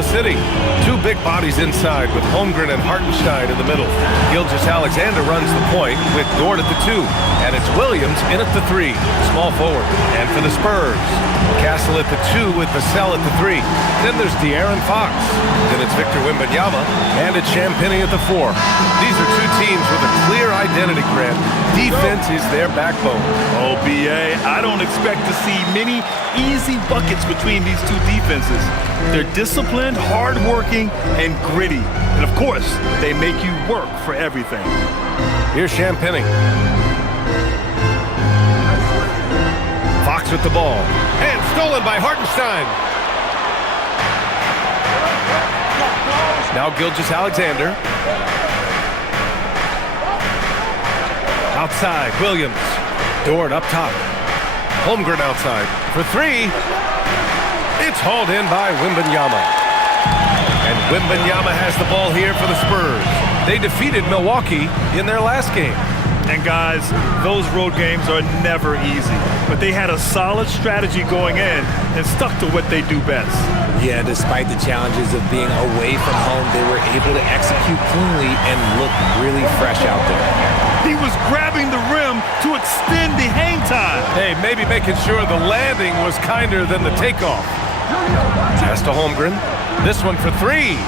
Oklahoma City. Two big bodies inside with Holmgren and Hartenstein in the middle. Gilgeous-Alexander runs the point with Dort at the 2. And it's Williams in at the 3, small forward. And for the Spurs, Castle at the 2 with Vassell at the 3. Then there's De'Aaron Fox. Then it's Victor Wembanyama. And it's Champagnie at the 4. These are two teams with a clear identity, Grant. Defense is their backbone. Oh, B.A., I don't expect to see many easy buckets between these two defenses. They're disciplined, hardworking, and gritty. And, of course, they make you work for everything. Here's Champagnie. Fox with the ball. And stolen by Hartenstein. Now Gilgeous-Alexander. Outside, Williams. Dort up top. Holmgren outside for 3. It's hauled in by Wembanyama. And Wembanyama has the ball here for the Spurs. They defeated Milwaukee in their last game. And guys, those road games are never easy. But they had a solid strategy going in and stuck to what they do best. Yeah, despite the challenges of being away from home, they were able to execute cleanly and look really fresh out there. He was grabbing the rim to extend the hang time. Hey, maybe making sure the landing was kinder than the takeoff. Pass to Holmgren. This one for 3.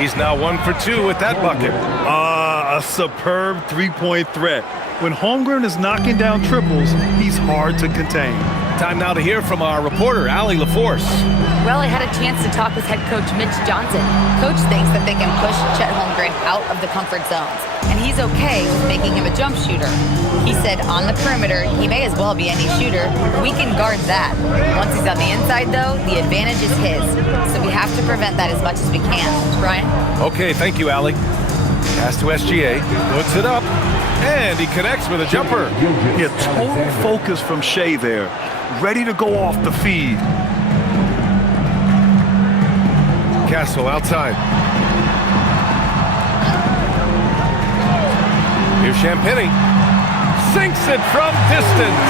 He's now 1 for 2 with that bucket. A superb three-point threat. When Holmgren is knocking down triples, he's hard to contain. Time now to hear from our reporter, Allie LaForce. Well, I had a chance to talk with head coach Mitch Johnson. Coach thinks that they can push Chet Holmgren out of the comfort zones, and he's okay with making him a jump shooter. He said on the perimeter, he may as well be any shooter. We can guard that. Once he's on the inside, though, the advantage is his. So we have to prevent that as much as we can. Brian? Okay, thank you, Allie. Pass to SGA, puts it up, and he connects with a jumper. Yeah, total focus from Shea there. Ready to go off the feed. Castle outside. Here's Champagnie. Sinks it from distance.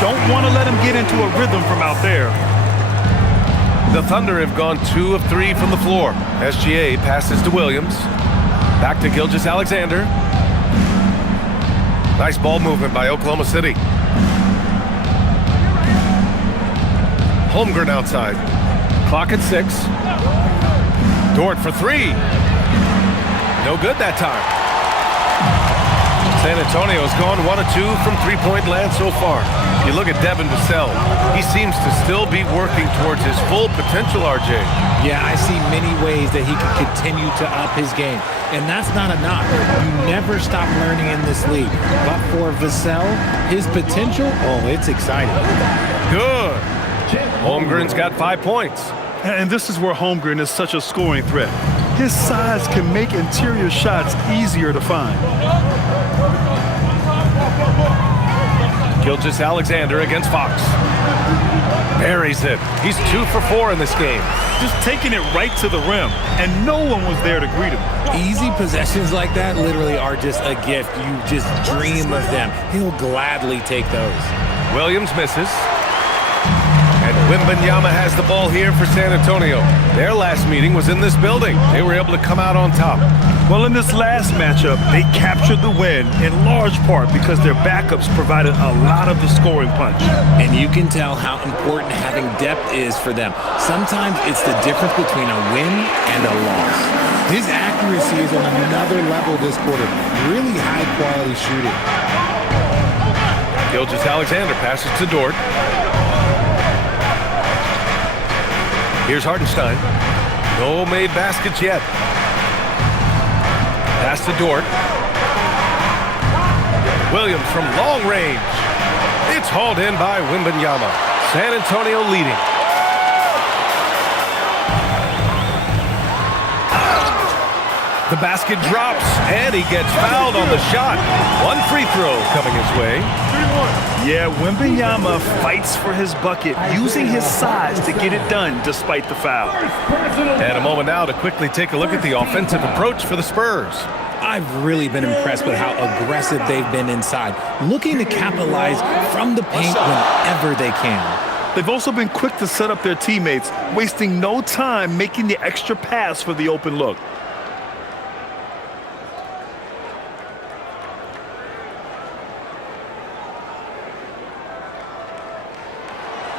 Don't want to let him get into a rhythm from out there. The Thunder have gone 2 of 3 from the floor. SGA passes to Williams. Back to Gilgeous-Alexander. Nice ball movement by Oklahoma City. Holmgren outside. Clock at 6. Dort for 3. No good that time. San Antonio's gone 1 of 2 from three-point land so far. You look at Devin Vassell. He seems to still be working towards his full potential, RJ. Yeah, I see many ways that he can continue to up his game. And that's not a knock. You never stop learning in this league. But for Vassell, his potential, oh, it's exciting. Good. Holmgren's got 5 points. And this is where Holmgren is such a scoring threat. His size can make interior shots easier to find. Gilgeous-Alexander against Fox. Buries it. He's 2 for 4 in this game. Just taking it right to the rim, and no one was there to greet him. Easy possessions like that literally are just a gift. You just dream of them. He'll gladly take those. Williams misses. And Wembanyama has the ball here for San Antonio. Their last meeting was in this building. They were able to come out on top. Well, in this last matchup, they captured the win in large part because their backups provided a lot of the scoring punch. And you can tell how important having depth is for them. Sometimes it's the difference between a win and a loss. His accuracy is on another level this quarter. Really high-quality shooting. Gilgeous-Alexander passes to Dort. Here's Hartenstein. No made baskets yet. Pass to Dort. Williams from long range. It's hauled in by Wembanyama. San Antonio leading. The basket drops, and he gets fouled on the shot. 1 free throw coming his way. Yeah, Wembanyama fights for his bucket, using his size to get it done despite the foul. And a moment now to quickly take a look at the offensive approach for the Spurs. I've really been impressed with how aggressive they've been inside, looking to capitalize from the paint whenever they can. They've also been quick to set up their teammates, wasting no time making the extra pass for the open look.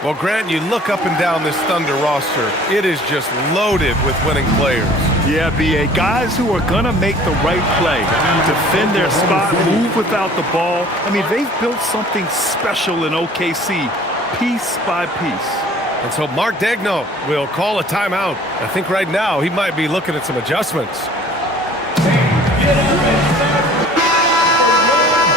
Well, Grant, you look up and down this Thunder roster. It is just loaded with winning players. Yeah, B.A. Guys who are going to make the right play, defend their spot, move without the ball. I mean, they've built something special in OKC, piece by piece. And so Mark Daigneault will call a timeout. I think right now he might be looking at some adjustments.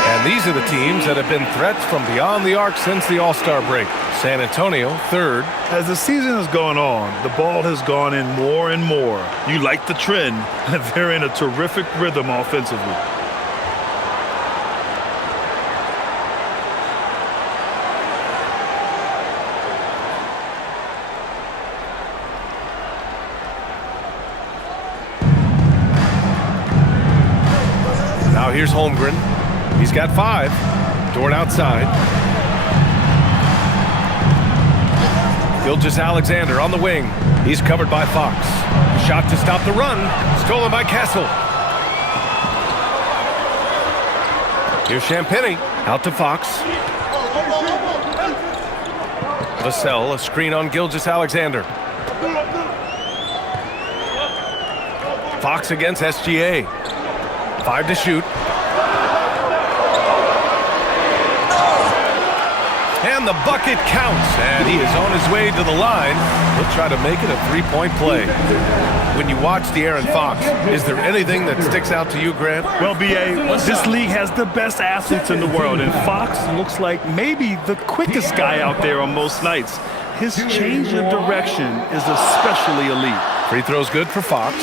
And these are the teams that have been threats from beyond the arc since the All-Star break. San Antonio, third. As the season has gone on, the ball has gone in more and more. You like the trend. They're in a terrific rhythm offensively. Now here's Holmgren. He's got 5. Dort outside. Gilgeous-Alexander on the wing. He's covered by Fox. Shot to stop the run. Stolen by Kessel. Here's Champagny. Out to Fox. Vassell, a screen on Gilgeous-Alexander. Fox against SGA. 5 to shoot. And the bucket counts, and he is on his way to the line. He'll try to make it a three-point play. When you watch De'Aaron Fox, is there anything that sticks out to you, Grant? Well, B.A., this league has the best athletes in the world, and Fox looks like maybe the quickest guy out there on most nights. His change of direction is especially elite. Free throw's good for Fox.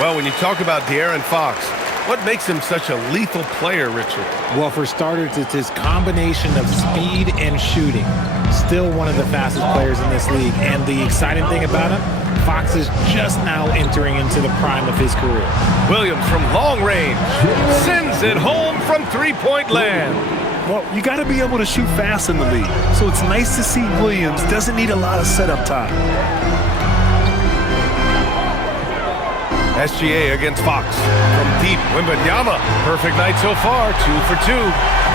Well, when you talk about De'Aaron Fox, what makes him such a lethal player, Richard? Well, for starters, it's his combination of speed and shooting. Still one of the fastest players in this league. And the exciting thing about him, Fox is just now entering into the prime of his career. Williams from long range sends it home from three-point land. Well, you got to be able to shoot fast in the league. So it's nice to see Williams doesn't need a lot of setup time. SGA against Fox. From deep, Wembanyama. Perfect night so far, 2 for 2.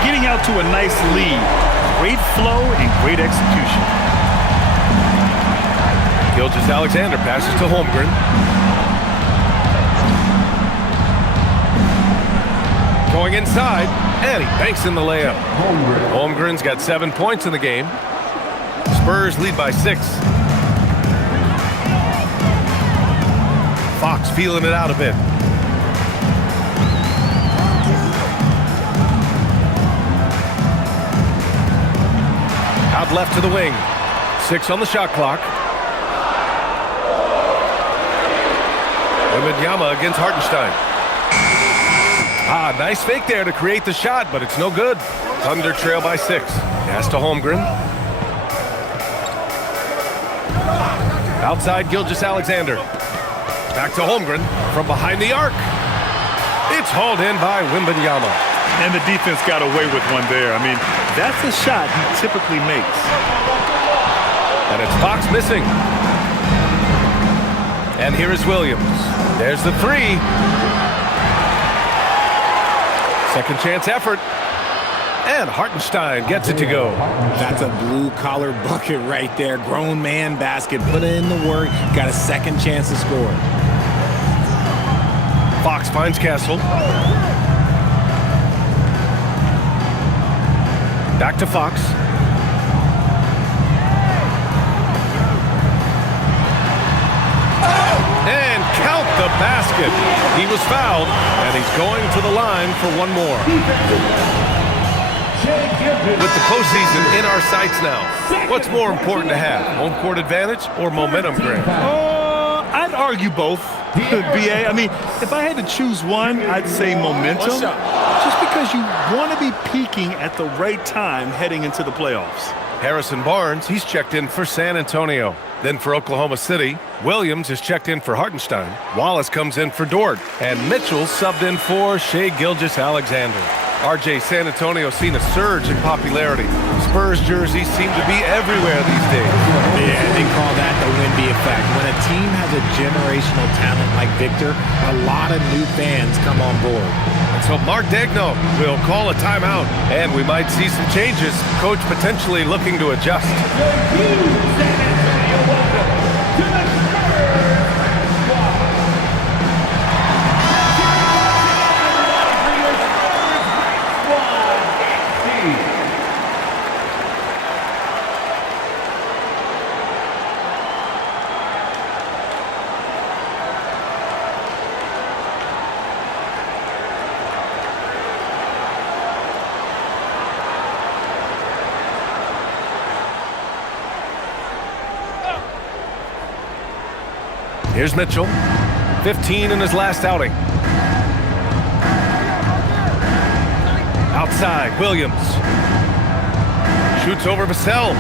Getting out to a nice lead. Great flow and great execution. Gilgeous-Alexander passes to Holmgren. Going inside, and he banks in the layup. Holmgren's got 7 points in the game. Spurs lead by 6. Fox feeling it out a bit. Out left to the wing. 6 on the shot clock. Wembanyama against Hartenstein. Nice fake there to create the shot, but it's no good. Thunder trail by 6. Pass to Holmgren. Outside Gilgeous-Alexander. Back to Holmgren from behind the arc. It's hauled in by Wembanyama. And the defense got away with one there. I mean, that's a shot he typically makes. And it's Fox missing. And here is Williams. There's the 3. Second chance effort. And Hartenstein gets it to go. That's a blue-collar bucket right there. Grown man basket. Put in the work. Got a second chance to score. Fox finds Kessel. Back to Fox. And count the basket. He was fouled, and he's going to the line for one more. With the postseason in our sights now, what's more important to have, home court advantage or momentum, Grant? I'd argue both, B.A. I mean, if I had to choose one, I'd say momentum. Just because you want to be peaking at the right time heading into the playoffs. Harrison Barnes, he's checked in for San Antonio. Then for Oklahoma City, Williams is checked in for Hartenstein. Wallace comes in for Dort. And Mitchell subbed in for Shai Gilgeous-Alexander. RJ, San Antonio's seen a surge in popularity. Spurs jerseys seem to be everywhere these days. Yeah, they call that the Wemby effect. When a team has a generational talent like Victor, a lot of new fans come on board. And so Mark Daigneault will call a timeout, and we might see some changes. Coach potentially looking to adjust. Here's Mitchell, 15 in his last outing. Outside, Williams. Shoots over Vassell.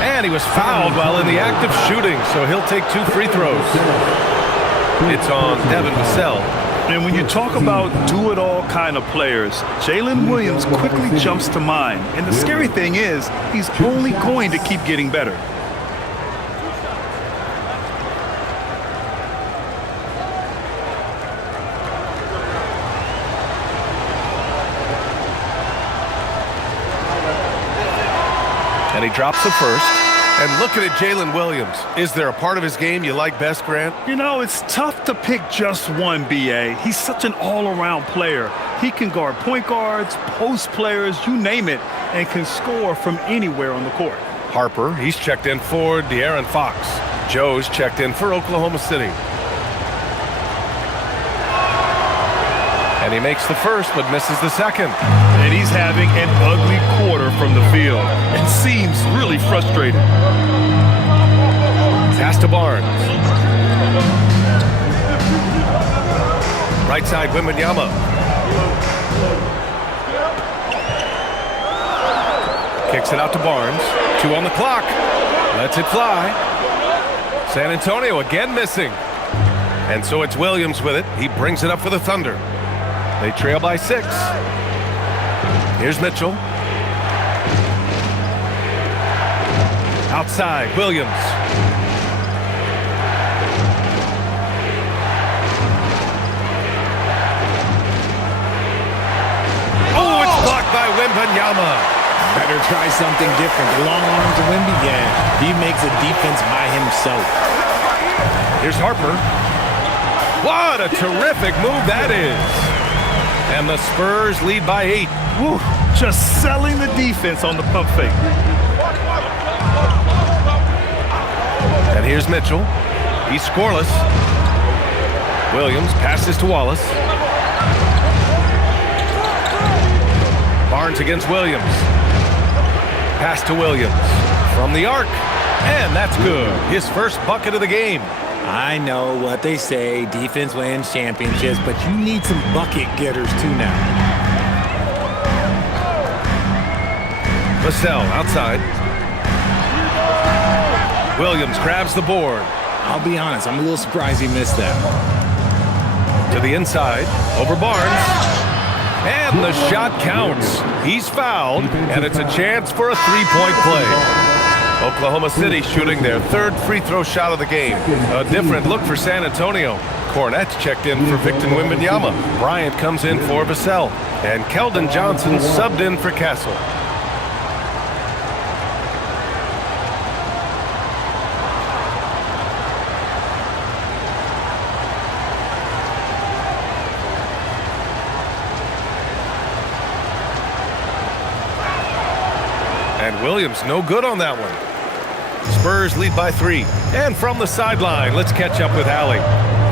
And he was fouled while in the act of shooting, so he'll take 2 free throws. It's on Devin Vassell. And when you talk about do-it-all kind of players, Jalen Williams quickly jumps to mind. And the scary thing is, he's only going to keep getting better. And he drops the first. And looking at Jalen Williams, is there a part of his game you like best, Grant? You know, it's tough to pick just one, B.A. He's such an all-around player. He can guard point guards, post players, you name it, and can score from anywhere on the court. Harper, he's checked in for De'Aaron Fox. Joe's checked in for Oklahoma City. And he makes the first, but misses the second. And he's having an ugly quarter from the field. It seems really frustrated. Pass to Barnes. Right side, Wembanyama. Kicks it out to Barnes. 2 on the clock. Lets it fly. San Antonio again missing. And so it's Williams with it. He brings it up for the Thunder. They trail by 6. Here's Mitchell. Outside, Williams. Oh, it's blocked by Wembanyama. Better try something different. The long arms of Wemby, yeah, he makes a defense by himself. Here's Harper. What a terrific move that is. And the Spurs lead by 8. Woo, just selling the defense on the pump fake. And here's Mitchell. He's scoreless. Williams passes to Wallace. Barnes against Williams. Pass to Williams. From the arc. And that's good. His first bucket of the game. I know what they say, defense wins championships, but you need some bucket getters too now. Vassell outside. Williams grabs the board. I'll be honest, I'm a little surprised he missed that. To the inside, over Barnes. And the shot counts. He's fouled, and it's a chance for a 3-point play. Oklahoma City shooting their 3rd free throw shot of the game. A different look for San Antonio. Cornette's checked in for Victor Wembanyama. Bryant comes in for Vassell. And Keldon Johnson subbed in for Castle. And Williams no good on that one. Spurs lead by 3. And from the sideline, let's catch up with Allie.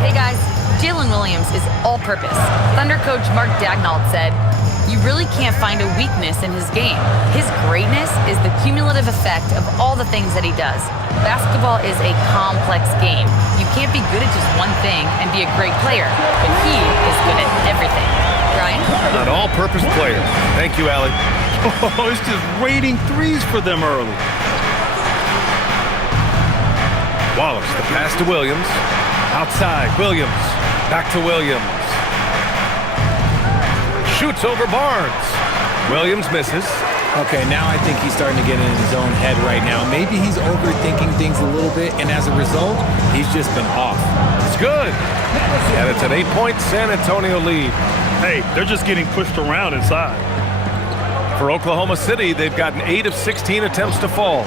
Hey guys, Jalen Williams is all-purpose. Thunder coach Mark Daigneault said, "You really can't find a weakness in his game. His greatness is the cumulative effect of all the things that he does. Basketball is a complex game. You can't be good at just one thing and be a great player, but he is good at everything." Ryan? An all-purpose player. Thank you, Allie. Oh, it's just raining threes for them early. Wallace, the pass to Williams. Outside, Williams. Back to Williams. Shoots Shoots over Barnes. Williams misses. Okay, now I think he's starting to get in his own head right now. Maybe he's overthinking things a little bit, and as a result, he's just been off. It's good. And it's an 8-point San Antonio lead. Hey, they're just getting pushed around inside. For Oklahoma City, they've gotten 8 of 16 attempts to fall.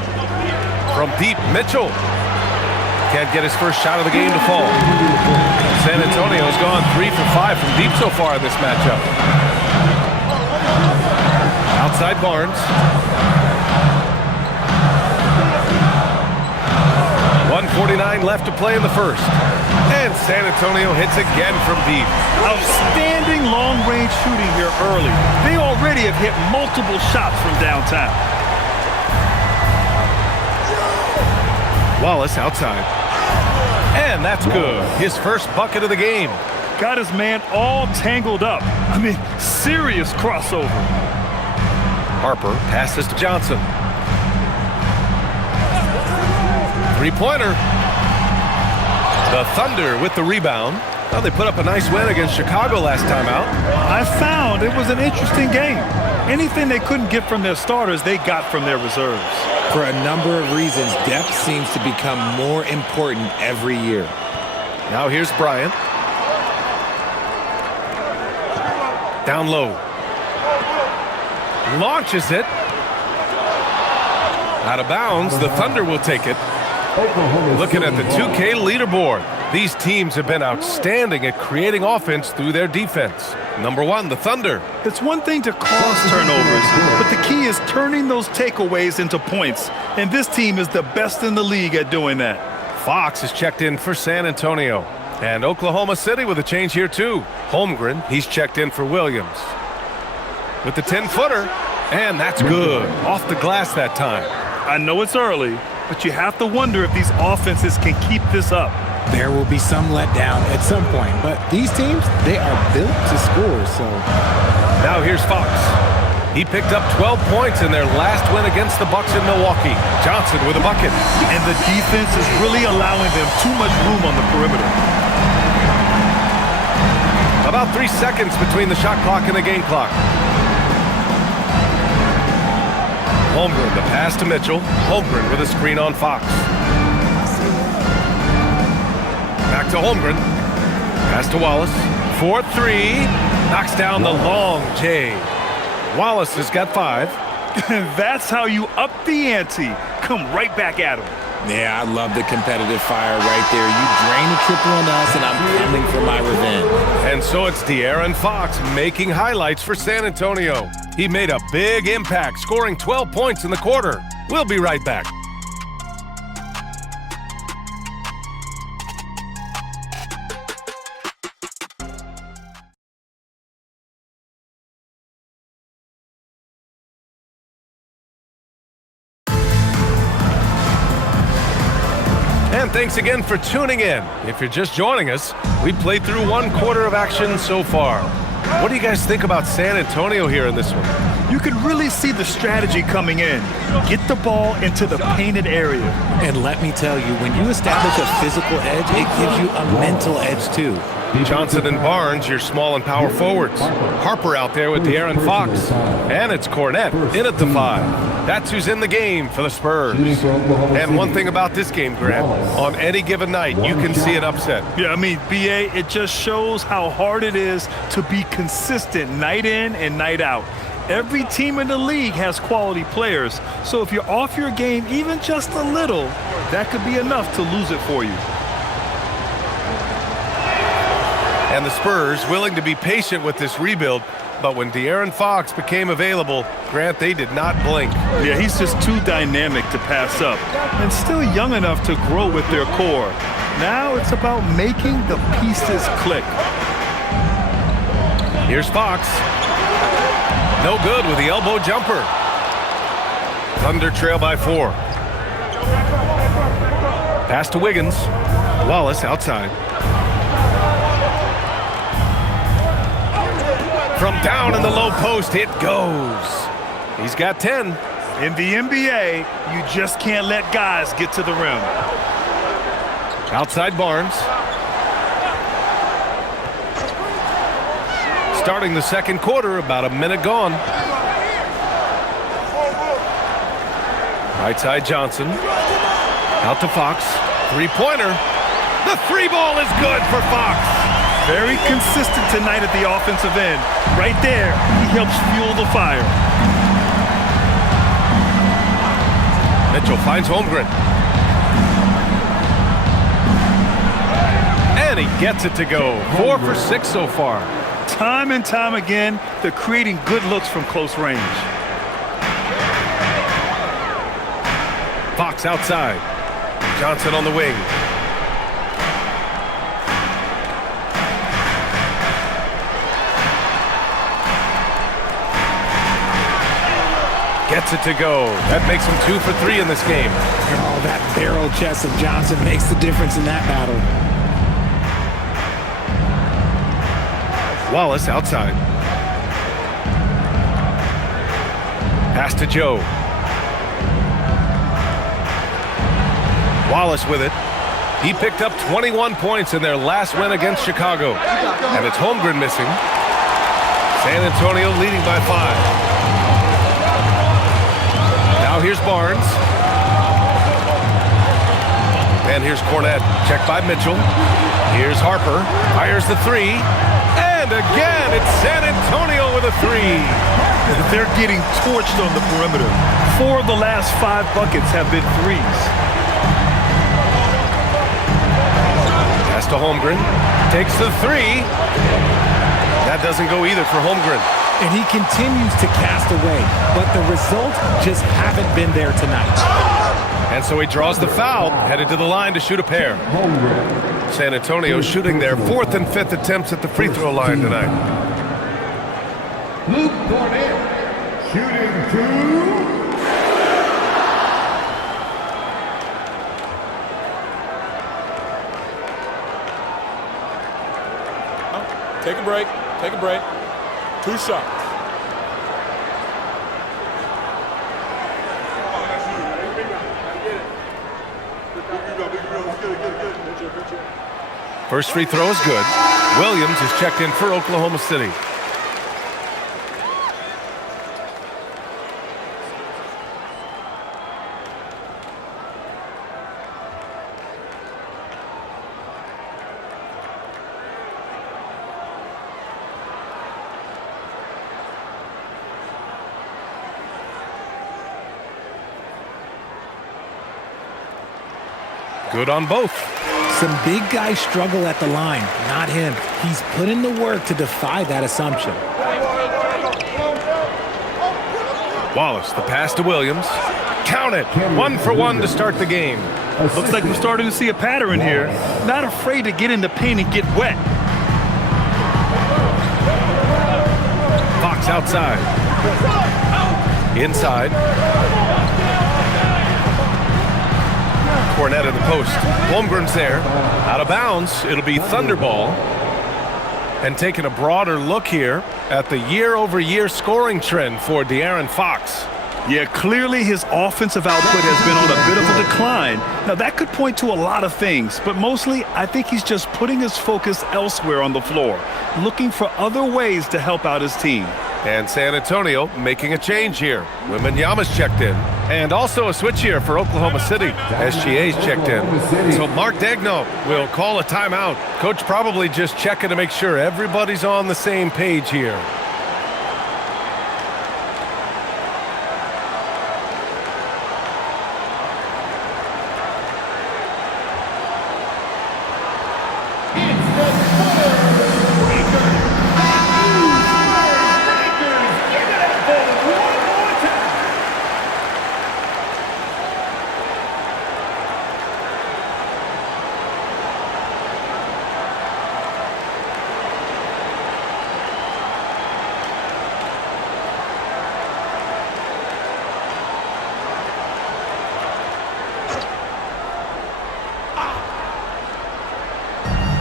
From deep, Mitchell can't get his first shot of the game to fall. San Antonio's gone 3 for 5 from deep so far in this matchup. Outside Barnes. 1:49 left to play in the first. And San Antonio hits again from deep. Outstanding long-range shooting here early. They already have hit multiple shots from downtown. Wallace outside. And that's good. His first bucket of the game. Got his man all tangled up. I mean, serious crossover. Harper passes to Johnson. Three-pointer. The Thunder with the rebound. Well, they put up a nice win against Chicago last time out. I found it was an interesting game. Anything they couldn't get from their starters, they got from their reserves. For a number of reasons, depth seems to become more important every year. Now here's Bryant. Down low. Launches it. Out of bounds. The Thunder will take it. Looking at the 2K leaderboard. These teams have been outstanding at creating offense through their defense. Number 1, the Thunder. It's one thing to cause turnovers, but the key is turning those takeaways into points. And this team is the best in the league at doing that. Fox is checked in for San Antonio. And Oklahoma City with a change here too. Holmgren, he's checked in for Williams. With the 10-footer, and that's good. Off the glass that time. I know it's early, but you have to wonder if these offenses can keep this up. There will be some letdown at some point, but these teams, they are built to score, so. Now here's Fox. He picked up 12 points in their last win against the Bucks in Milwaukee. Johnson with a bucket. And the defense is really allowing them too much room on the perimeter. About 3 seconds between the shot clock and the game clock. Holmgren, the pass to Mitchell. Holmgren with a screen on Fox. Back to Holmgren. Pass to Wallace. 4-3. Knocks down the long J. Wallace has got 5. That's how you up the ante. Come right back at him. Yeah, I love the competitive fire right there. You drain a triple on us, and I'm coming for my revenge. And so it's De'Aaron Fox making highlights for San Antonio. He made a big impact, scoring 12 points in the quarter. We'll be right back. And thanks again for tuning in. If you're just joining us, we played through 1 quarter of action so far. What do you guys think about San Antonio here in this one? You can really see the strategy coming in. Get the ball into the painted area. And let me tell you, when you establish a physical edge, it gives you a mental edge too. Johnson and Barnes, your small and power forwards. Harper out there with De'Aaron Fox. And it's Cornette in at the 5. That's who's in the game for the Spurs. And one thing about this game, Grant, on any given night, you can see an upset. Yeah, I mean, BA, it just shows how hard it is to be consistent night in and night out. Every team in the league has quality players, so if you're off your game even just a little, that could be enough to lose it for you. And the Spurs willing to be patient with this rebuild, but when De'Aaron Fox became available, Grant, they did not blink. Yeah, he's just too dynamic to pass up and still young enough to grow with their core. Now it's about making the pieces click. Here's Fox. No good with the elbow jumper. Thunder trail by 4. Pass to Wiggins. Wallace outside. From down in the low post, it goes. He's got 10. In the NBA, you just can't let guys get to the rim. Outside Barnes. starting the second quarter, about a minute gone. Right side Johnson. Out to Fox. Three-pointer. The three ball is good for Fox. Very consistent tonight at the offensive end. Right there, he helps fuel the fire. Mitchell finds Holmgren. And he gets it to go. 4 for 6 so far. Time and time again, they're creating good looks from close range. Fox outside. Johnson on the wing. Gets it to go. That makes him 2 for 3 in this game. Oh, that barrel chest of Johnson makes the difference in that battle. Wallace outside. Pass to Joe. Wallace with it. He picked up 21 points in their last win against Chicago. And it's Holmgren missing. San Antonio leading by 5. Now here's Barnes. And here's Cornette. Checked by Mitchell. Here's Harper. Fires the three. And again, it's San Antonio with a three. They're getting torched on the perimeter. 4 of the last 5 buckets have been threes. Pass to Holmgren. Takes the three. That doesn't go either for Holmgren. And he continues to cast away, but the results just haven't been there tonight. And so he draws the foul, headed to the line to shoot a pair. San Antonio shooting their 4th and 5th attempts at the free throw line tonight. Luke Cornette, shooting 2. Take a break. Take a break. 2 shots. First free throw is good. Williams is checked in for Oklahoma City. Good on both. Some big guys struggle at the line, not him. He's put in the work to defy that assumption. Wallace, the pass to Williams. Count it. 1 for 1 to start the game. Looks like we're starting to see a pattern here. Not afraid to get in the paint and get wet. Fox outside. Inside. Cornette in the post. Holmgren's there. Out of bounds. It'll be Thunderball. And taking a broader look here at the year-over-year scoring trend for De'Aaron Fox. Yeah, clearly his offensive output has been on a bit of a decline. Now, that could point to a lot of things, but mostly I think he's just putting his focus elsewhere on the floor, looking for other ways to help out his team. And San Antonio making a change here. Wembanyama's checked in. And also a switch here for Oklahoma City. SGA's checked in. So Mark Daigneault will call a timeout. Coach probably just checking to make sure everybody's on the same page here.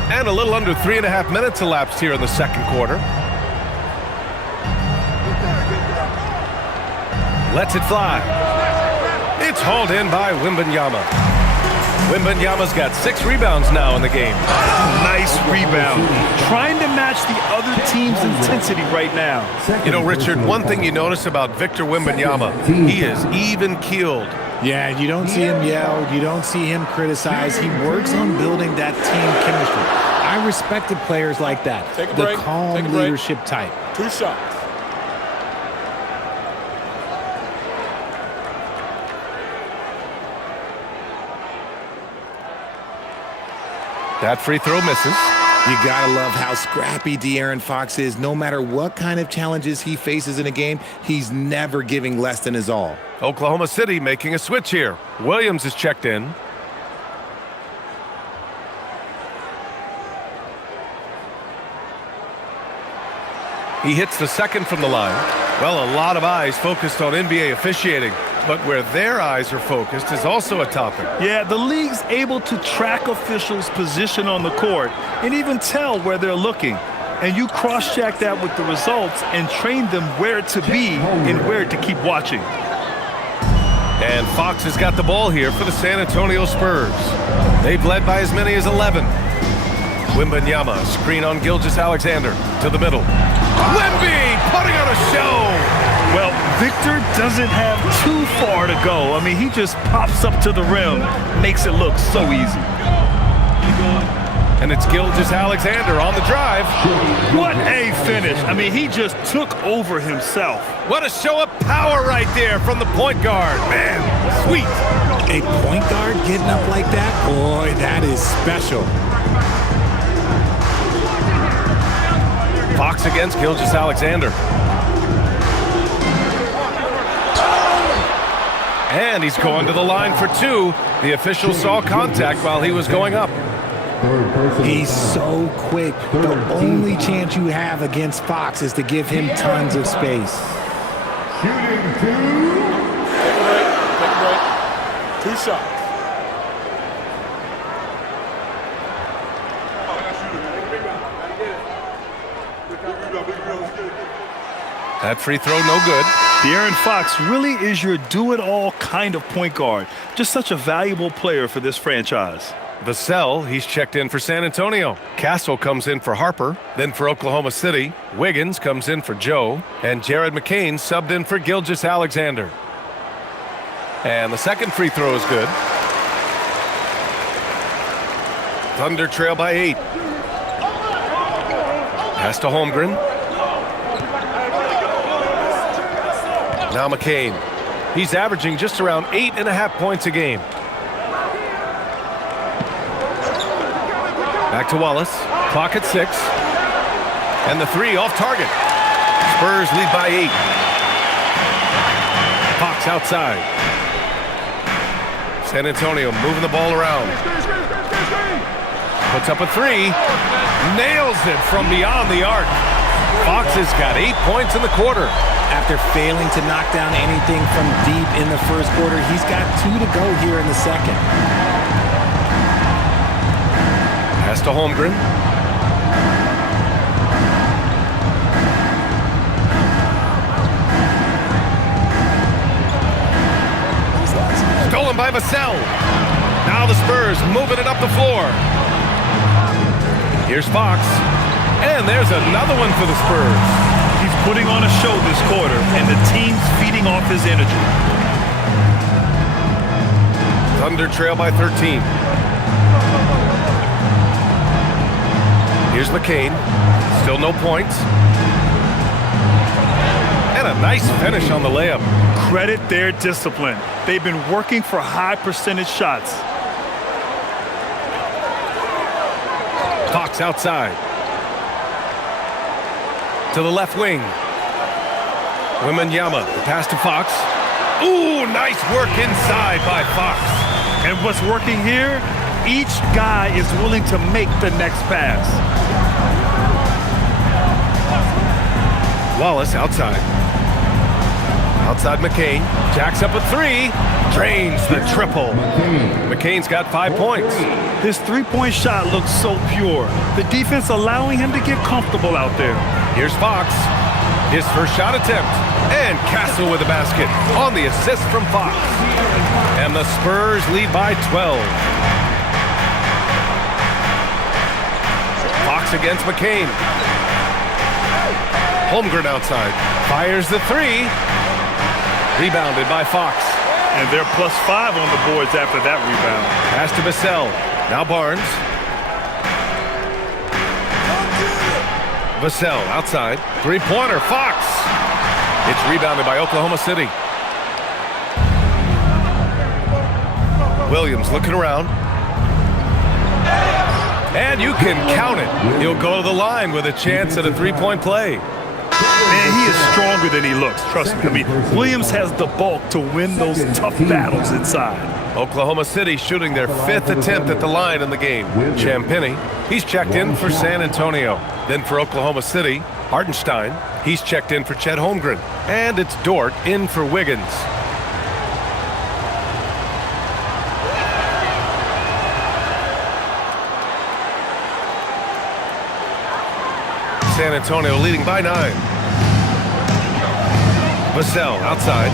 And a little under 3.5 minutes elapsed here in the second quarter. Lets it fly. It's hauled in by Wembanyama. Wembanyama's got 6 rebounds now in the game. Nice rebound. Trying to match the other team's intensity right now. You know, Richard, one thing you notice about Victor Wembanyama, he is even-keeled. Yeah, you don't see him yell. You don't see him criticize. He works on building that team chemistry. I respected players like that. Take a the break. calm Take a break. leadership type. 2 shots. That free throw misses. You gotta love how scrappy De'Aaron Fox is. No matter what kind of challenges he faces in a game, he's never giving less than his all. Oklahoma City making a switch here. Williams is checked in. He hits the second from the line. Well, a lot of eyes focused on NBA officiating, but where their eyes are focused is also a topic. Yeah, the league's able to track officials' position on the court and even tell where they're looking. And you cross-check that with the results and train them where to be and where to keep watching. And Fox has got the ball here for the San Antonio Spurs. They've led by as many as 11. Wembanyama, screen on Gilgeous-Alexander to the middle. Wemby putting on a show. Well, Victor doesn't have too far to go. I mean, he just pops up to the rim, makes it look so easy. And it's Gilgeous-Alexander on the drive. What a finish. I mean, he just took over himself. What a show of power right there from the point guard. Man, sweet. A point guard getting up like that? Boy, that is special. Fox against Gilgeous-Alexander. And he's going to the line for 2. The official saw contact while he was going up. He's so quick. The only chance you have against Fox is to give him tons of space. Shooting 2. Take a break. Take a break. 2 shots. That free throw no good. De'Aaron Fox really is your do-it-all kind of point guard. Just such a valuable player for this franchise. Vassell, he's checked in for San Antonio. Castle comes in for Harper. Then for Oklahoma City, Wiggins comes in for Joe. And Jared McCain subbed in for Gilgeous-Alexander. And the second free throw is good. Thunder trail by 8. Pass to Holmgren. Now McCain. He's averaging just around 8.5 points a game. Back to Wallace. Clock at 6. And the 3 off target. Spurs lead by 8. Fox outside. San Antonio moving the ball around. Puts up a 3. Nails it from beyond the arc. Fox has got 8 points in the quarter. After failing to knock down anything from deep in the first quarter, he's got 2 to go here in the second. Pass to Holmgren. Stolen by Vassell. Now the Spurs moving it up the floor. Here's Fox. And there's another one for the Spurs. He's putting on a show this quarter, and the team's feeding off his energy. Thunder trail by 13. Here's McCain. Still no points. And a nice finish on the layup. Credit their discipline. They've been working for high percentage shots. Fox outside. To the left wing. Wembanyama, the pass to Fox. Ooh, nice work inside by Fox. And what's working here? Each guy is willing to make the next pass. Wallace outside. Outside McCain. Jacks up a 3. Drains the triple. McCain's got 5 points. His three-point shot looks so pure. The defense allowing him to get comfortable out there. Here's Fox. His first shot attempt. And Castle with the basket on the assist from Fox. And the Spurs lead by 12. Fox against McCain. Holmgren outside. Fires the three. Rebounded by Fox. And they're +5 on the boards after that rebound. Pass to Vassell. Now Barnes. Vassell outside. Three-pointer. Fox. It's rebounded by Oklahoma City. Williams looking around. And you can count it. He'll go to the line with a chance at a three-point play. Man, he is stronger than he looks, trust me. I mean, Williams has the bulk to win those tough battles inside. Oklahoma City shooting their 5th attempt at the line in the game. Champagny, he's checked in for San Antonio. Then for Oklahoma City, Hartenstein, he's checked in for Chet Holmgren. And it's Dort in for Wiggins. San Antonio leading by 9. Vassell outside.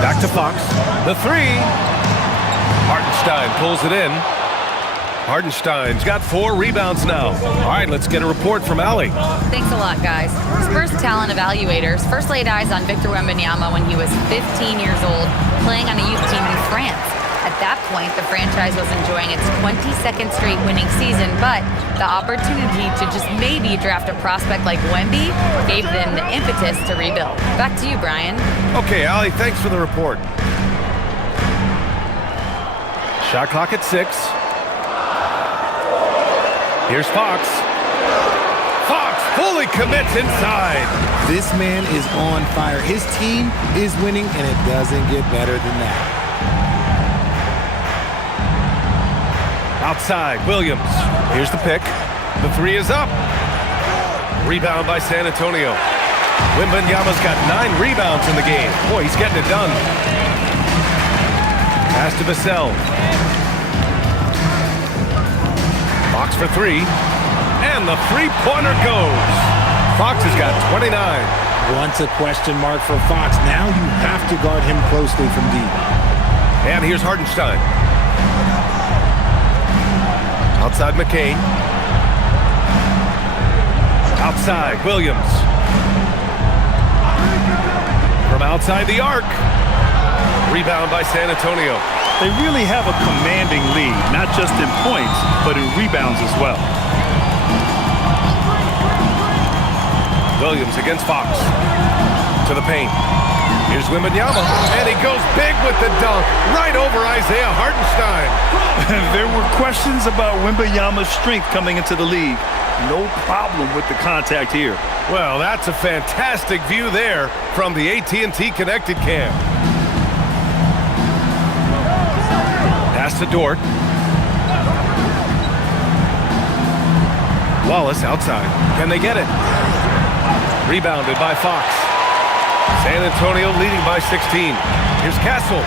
Back to Fox. The three. Hartenstein pulls it in. Hartenstein's got 4 rebounds now. All right, let's get a report from Allie. Thanks a lot, guys. Spurs talent evaluators first laid eyes on Victor Wembanyama when he was 15 years old, playing on a youth team in France. At that point, the franchise was enjoying its 22nd straight winning season, but the opportunity to just maybe draft a prospect like Wemby gave them the impetus to rebuild. Back to you, Brian. Okay, Allie, thanks for the report. Shot clock at 6. Here's Fox. Fox fully commits inside. This man is on fire. His team is winning, and it doesn't get better than that. Outside, Williams. Here's the pick. The three is up. Rebound by San Antonio. Wembanyama's got 9 rebounds in the game. Boy, he's getting it done. Pass to Vassell. Fox for 3. And the three-pointer goes. Fox has got 29. Once a question mark for Fox. Now you have to guard him closely from deep. And here's Hartenstein. Outside McCain. Outside Williams. From outside the arc. Rebound by San Antonio. They really have a commanding lead, not just in points, but in rebounds as well. Williams against Fox. To the paint. Here's Wembanyama, and he goes big with the dunk, right over Isaiah Hartenstein. There were questions about Wembanyama's strength coming into the league. No problem with the contact here. Well, that's a fantastic view there from the AT&T Connected cam. Pass to Dort. Wallace outside. Can they get it? Rebounded by Fox. San Antonio leading by 16. Here's Castle.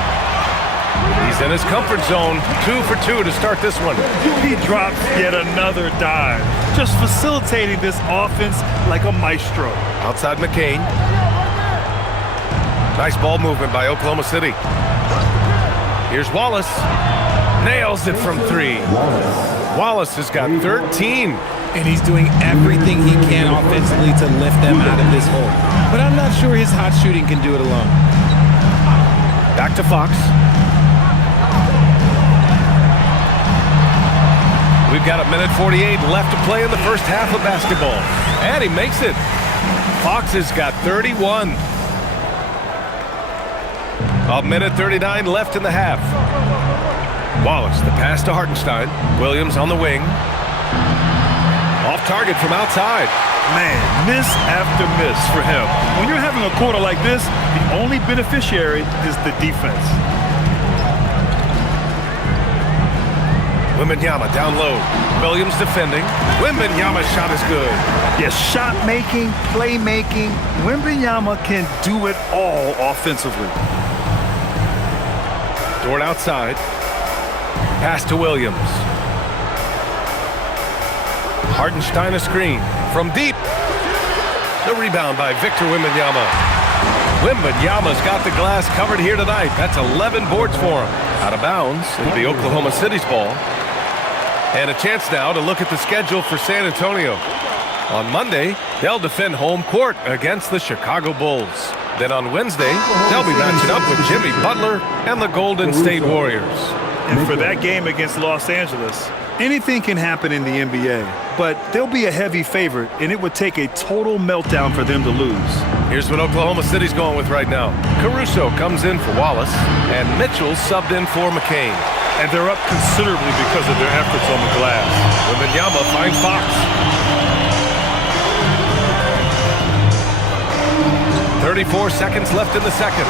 He's in his comfort zone. 2 for 2 to start this one. He drops yet another dive, just facilitating this offense like a maestro. Outside McCain. Nice ball movement by Oklahoma City. Here's Wallace. Nails it from 3. Wallace has got 13. And he's doing everything he can offensively to lift them out of this hole. But I'm not sure his hot shooting can do it alone. Back to Fox. We've got 1:48 left to play in the first half of basketball. And he makes it. Fox has got 31. 1:39 left in the half. Wallace, the pass to Hartenstein. Williams on the wing. Off target from outside. Man, miss after miss for him. When you're having a quarter like this, the only beneficiary is the defense. Wembanyama down low. Williams defending. Wembanyama's shot is good. Yes, shot making, playmaking. Wembanyama can do it all offensively. Dort outside. Pass to Williams. Hartenstein a screen. From deep. The rebound by Victor Wembanyama. Wembanyama's got the glass covered here tonight. That's 11 boards for him. Out of bounds. It'll be Oklahoma City's ball. And a chance now to look at the schedule for San Antonio. On Monday, they'll defend home court against the Chicago Bulls. Then on Wednesday, they'll be matching up with Jimmy Butler and the Golden State Warriors. And for that game against Los Angeles, anything can happen in the NBA, but they'll be a heavy favorite, and it would take a total meltdown for them to lose. Here's what Oklahoma City's going with right now. Caruso comes in for Wallace, and Mitchell subbed in for McCain. And they're up considerably because of their efforts on the glass. Wembanyama finds Fox. 34 seconds left in the second.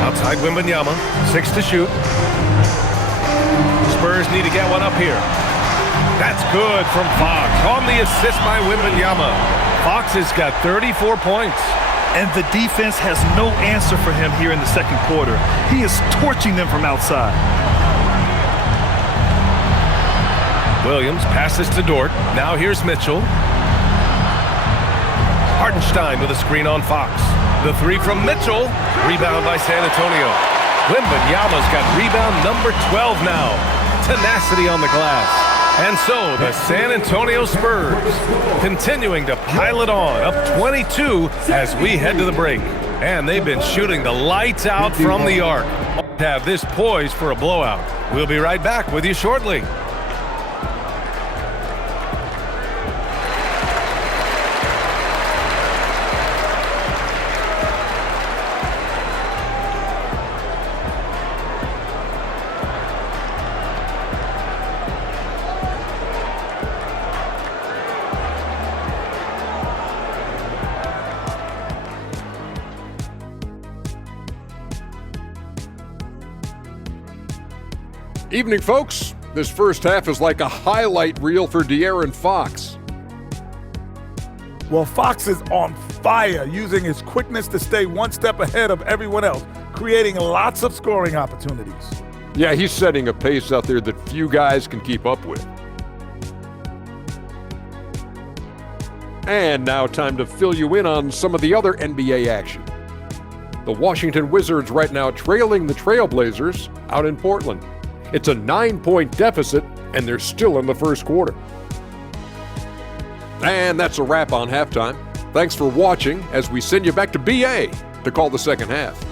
Outside Wembanyama, 6 to shoot. Spurs need to get one up here. That's good from Fox. On the assist by Wembanyama. Fox has got 34 points. And the defense has no answer for him here in the second quarter. He is torching them from outside. Williams passes to Dort. Now here's Mitchell. Hartenstein with a screen on Fox. The three from Mitchell. Rebound by San Antonio. Wembanyama's got rebound number 12 now. Tenacity on the glass. And so the San Antonio Spurs continuing to pile it on, up 22 as we head to the break. And they've been shooting the lights out from the arc. Have this poised for a blowout. We'll be right back with you shortly. Evening, folks. This first half is like a highlight reel for De'Aaron Fox. Well, Fox is on fire, using his quickness to stay one step ahead of everyone else, creating lots of scoring opportunities. Yeah, he's setting a pace out there that few guys can keep up with. And now time to fill you in on some of the other NBA action. The Washington Wizards right now trailing the Trailblazers out in Portland. It's a 9-point deficit, and they're still in the first quarter. And that's a wrap on halftime. Thanks for watching as we send you back to BA to call the second half.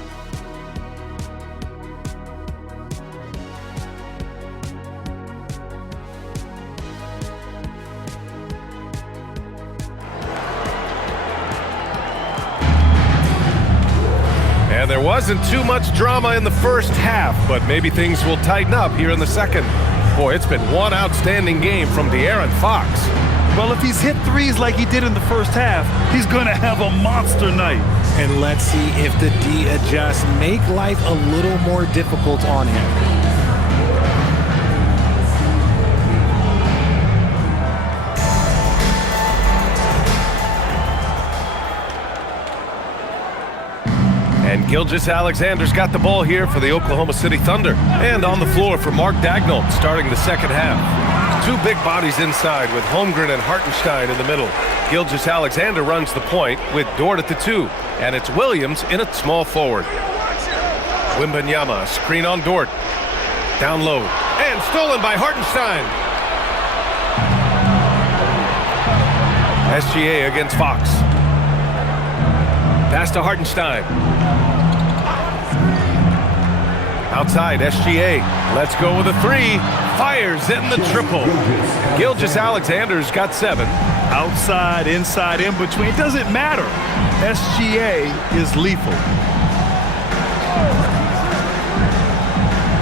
And there wasn't too much drama in the first half, but maybe things will tighten up here in the second. Boy, it's been one outstanding game from De'Aaron Fox. Well, if he's hit threes like he did in the first half, he's going to have a monster night. And let's see if the D adjusts, make life a little more difficult on him. And Gilgeous-Alexander's got the ball here for the Oklahoma City Thunder. And on the floor for Mark Daigneault starting the second half. Two big bodies inside with Holmgren and Hartenstein in the middle. Gilgeous-Alexander runs the point with Dort at the 2. And it's Williams in at small forward. Wembanyama, screen on Dort. Down low. And stolen by Hartenstein. SGA against Fox. Pass to Hartenstein. Outside, SGA. Let's go with a 3. Fires in the triple. Gilgeous-Alexander's got 7. Outside, inside, in between, it doesn't matter. SGA is lethal.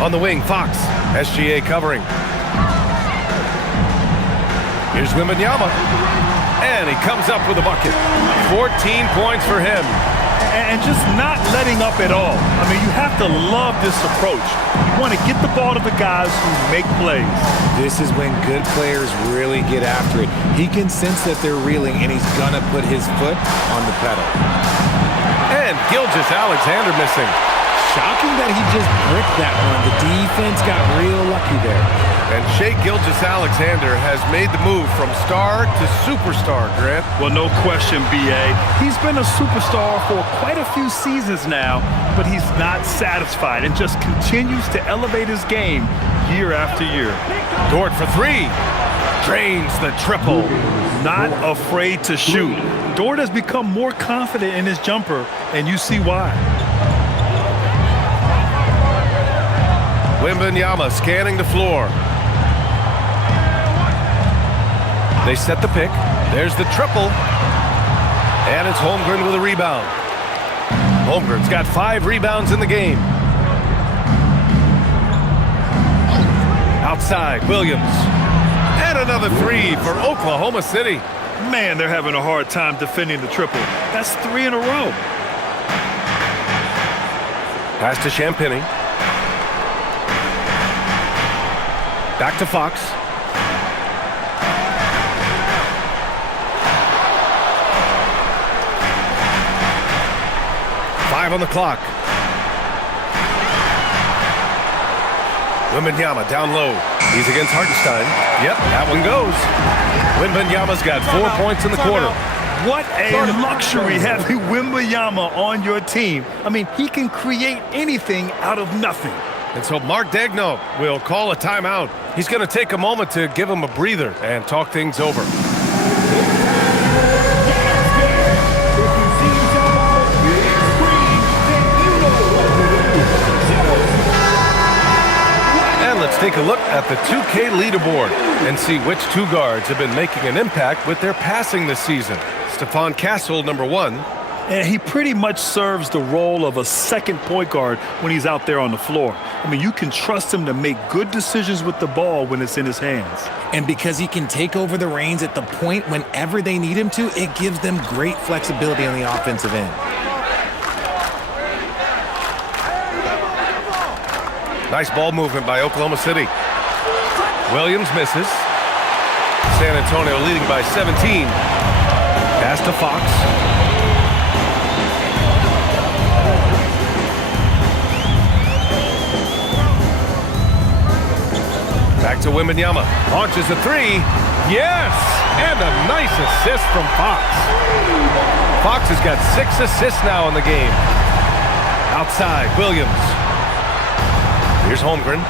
On the wing, Fox. SGA covering. Here's Wembanyama. And he comes up with a bucket. 14 points for him. And just not letting up at all. I mean, you have to love this approach. You want to get the ball to the guys who make plays. This is when good players really get after it. He can sense that they're reeling, and he's going to put his foot on the pedal. And Gilgeous-Alexander missing. shocking that he just bricked that one. The defense got real lucky there. And Shai Gilgeous-Alexander has made the move from star to superstar, Grant. Well, no question, B.A. He's been a superstar for quite a few seasons now, but he's not satisfied and just continues to elevate his game year after year. Dort for three. Drains the triple. Not afraid to shoot. Dort has become more confident in his jumper, and you see why. Wembanyama scanning the floor. They set the pick. There's the triple. And it's Holmgren with a rebound. Holmgren's got 5 rebounds in the game. Outside, Williams. And another 3 for Oklahoma City. Man, they're having a hard time defending the triple. That's 3 in a row. Pass to Champagny. Back to Fox. Five on the clock. Wembanyama down low. He's against Hartenstein. Yep, that one goes. Wembanyama's got 4 points in the quarter. What a luxury having Wembanyama on your team. I mean, he can create anything out of nothing. And so Mark Daigneault will call a timeout. He's going to take a moment to give him a breather and talk things over. And let's take a look at the 2K leaderboard and see which 2 guards have been making an impact with their passing this season. Stephon Castle, number 1. And he pretty much serves the role of a second point guard when he's out there on the floor. I mean, you can trust him to make good decisions with the ball when it's in his hands. And because he can take over the reins at the point whenever they need him to, it gives them great flexibility on the offensive end. Nice ball movement by Oklahoma City. Williams misses. San Antonio leading by 17. Pass to Fox. Back to Wembanyama. Launches a 3. Yes! And a nice assist from Fox. Fox has got 6 assists now in the game. Outside, Williams. Here's Holmgren.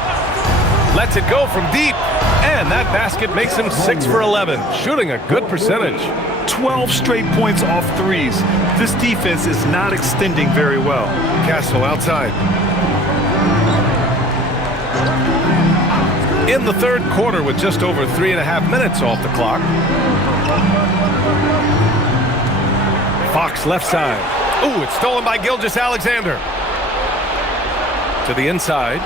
Lets it go from deep. And that basket makes him 6 for 11. Shooting a good percentage. 12 straight points off threes. This defense is not extending very well. Castle outside. In the third quarter with just over 3.5 minutes off the clock. Fox left side. Ooh, it's stolen by Gilgeous-Alexander. To the inside.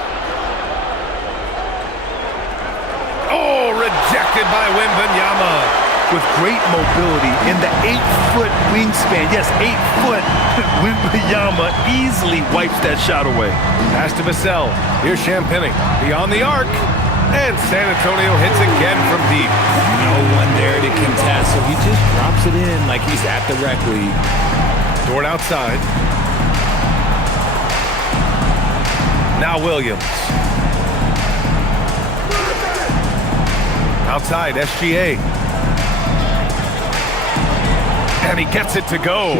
Oh, rejected by Wembanyama. With great mobility in the 8-foot wingspan. Yes, 8 foot. Wembanyama easily wipes that shot away. Pass to Vassell. Here's Champagny. Beyond the arc. And San Antonio hits again from deep. No one there to contest, so he just drops it in like he's at the rec league. Dort outside. Now Williams. Outside, SGA. And he gets it to go.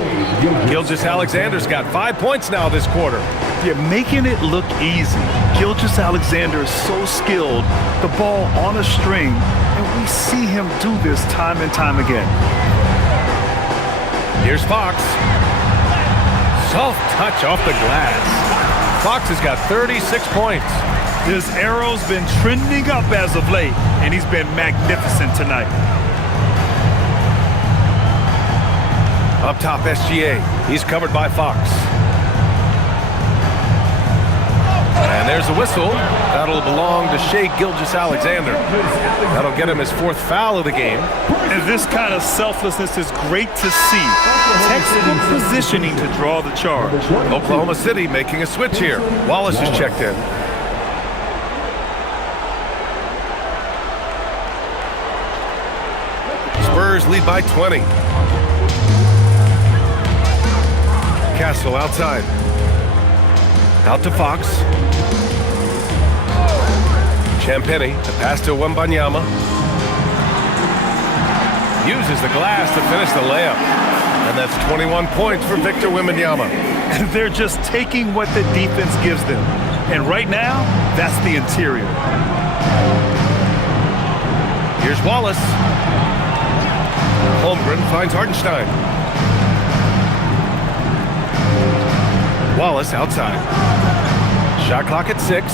Gilgeous-Alexander's got 5 points now this quarter. You're making it look easy. Gilgeous-Alexander is so skilled. The ball on a string, and we see him do this time and time again. Here's Fox. Soft touch off the glass. Fox has got 36 points. His arrow's been trending up as of late, and he's been magnificent tonight. Up top, SGA. He's covered by Fox. And there's a whistle. That'll belong to Shai Gilgeous-Alexander. That'll get him his 4th foul of the game. And this kind of selflessness is great to see. Textbook positioning to draw the charge. Oklahoma City making a switch here. Wallace is checked in. Spurs lead by 20. Castle outside. Out to Fox. Champagny, the pass to Wembanyama. Uses the glass to finish the layup. And that's 21 points for Victor Wembanyama. And they're just taking what the defense gives them. And right now, that's the interior. Here's Wallace. Holmgren finds Hartenstein. Wallace outside. Shot clock at 6.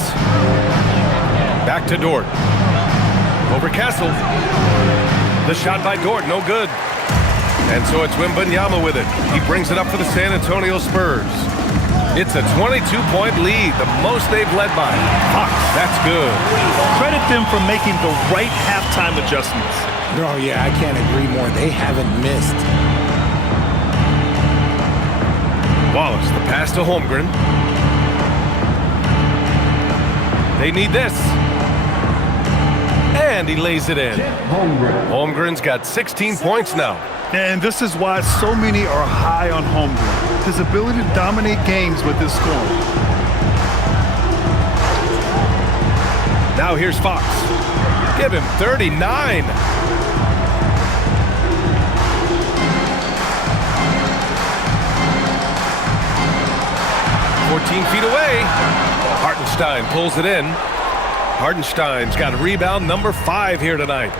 Back to Dort. Over Castle. The shot by Dort, no good. And so it's Wembanyama with it. He brings it up for the San Antonio Spurs. It's a 22-point lead, the most they've led by. Fox, that's good. Credit them for making the right halftime adjustments. Oh, yeah, I can't agree more. They haven't missed. Wallace, the pass to Holmgren. They need this. And he lays it in. Holmgren's got 16 points now. And this is why so many are high on Holmgren. His ability to dominate games with his scoring. Now here's Fox. Give him 39. Feet away. Hartenstein pulls it in. Hartenstein's got rebound number 5 here tonight.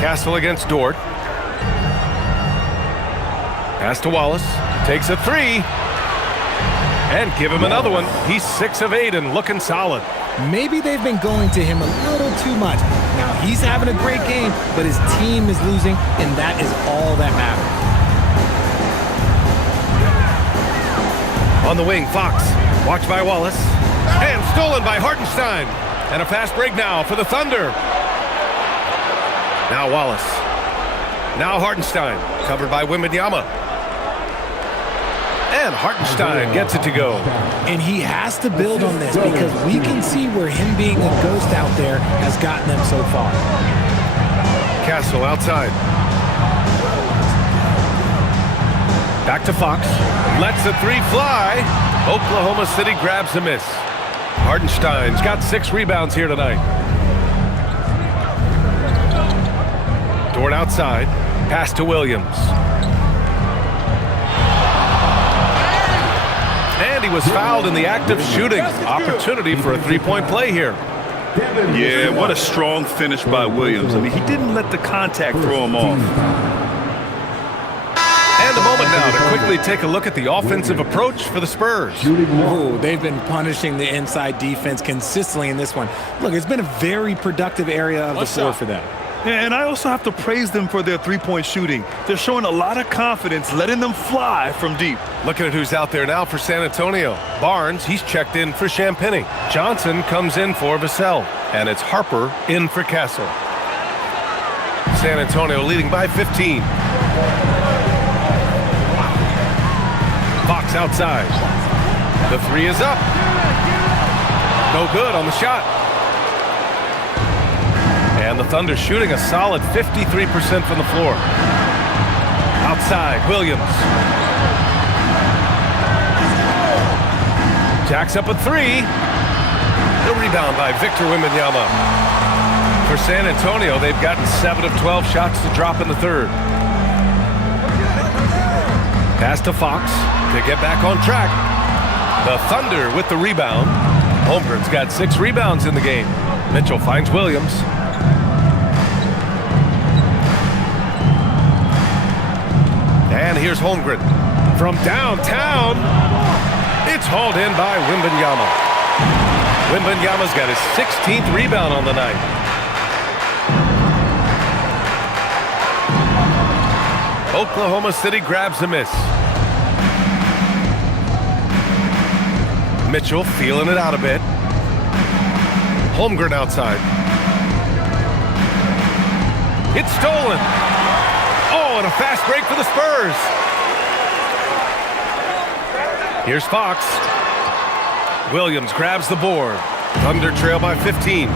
Castle against Dort. Pass to Wallace. Takes a 3. And give him another one. He's 6 of 8 and looking solid. Maybe they've been going to him a little too much. Now, he's having a great game, but his team is losing, and that is all that matters. On the wing, Fox. Watched by Wallace. And stolen by Hartenstein. And a fast break now for the Thunder. Now Wallace. Now Hartenstein. Covered by Wembanyama. And Hartenstein gets it to go. And he has to build on this because we can see where him being a ghost out there has gotten them so far. Castle outside. Back to Fox. Lets the 3 fly. Oklahoma City grabs a miss. Hartenstein's got 6 rebounds here tonight. Dort outside. Pass to Williams. And he was fouled in the act of shooting. Opportunity for a 3-point play here. Yeah, what a strong finish by Williams. I mean, he didn't let the contact throw him off. And a moment now to quickly take a look at the offensive approach for the Spurs. Oh, they've been punishing the inside defense consistently in this one. Look, it's been a very productive area of the floor for them. And I also have to praise them for their three-point shooting. They're showing a lot of confidence, letting them fly from deep. Looking at who's out there now for San Antonio. Barnes, he's checked in for Champagny. Johnson comes in for Vassell. And it's Harper in for Castle. San Antonio leading by 15. Fox outside. The 3 is up. No good on the shot. And the Thunder shooting a solid 53% from the floor. Outside, Williams. Jacks up a 3. The rebound by Victor Wembanyama. For San Antonio, they've gotten 7 of 12 shots to drop in the third. Pass to Fox to get back on track. The Thunder with the rebound. Holmgren's got 6 rebounds in the game. Mitchell finds Williams. And here's Holmgren. From downtown, it's hauled in by Wembanyama. Wembanyama's got his 16th rebound on the night. Oklahoma City grabs a miss. Mitchell feeling it out a bit. Holmgren outside. It's stolen. Oh, and a fast break for the Spurs. Here's Fox. Williams grabs the board. Thunder trail by 15.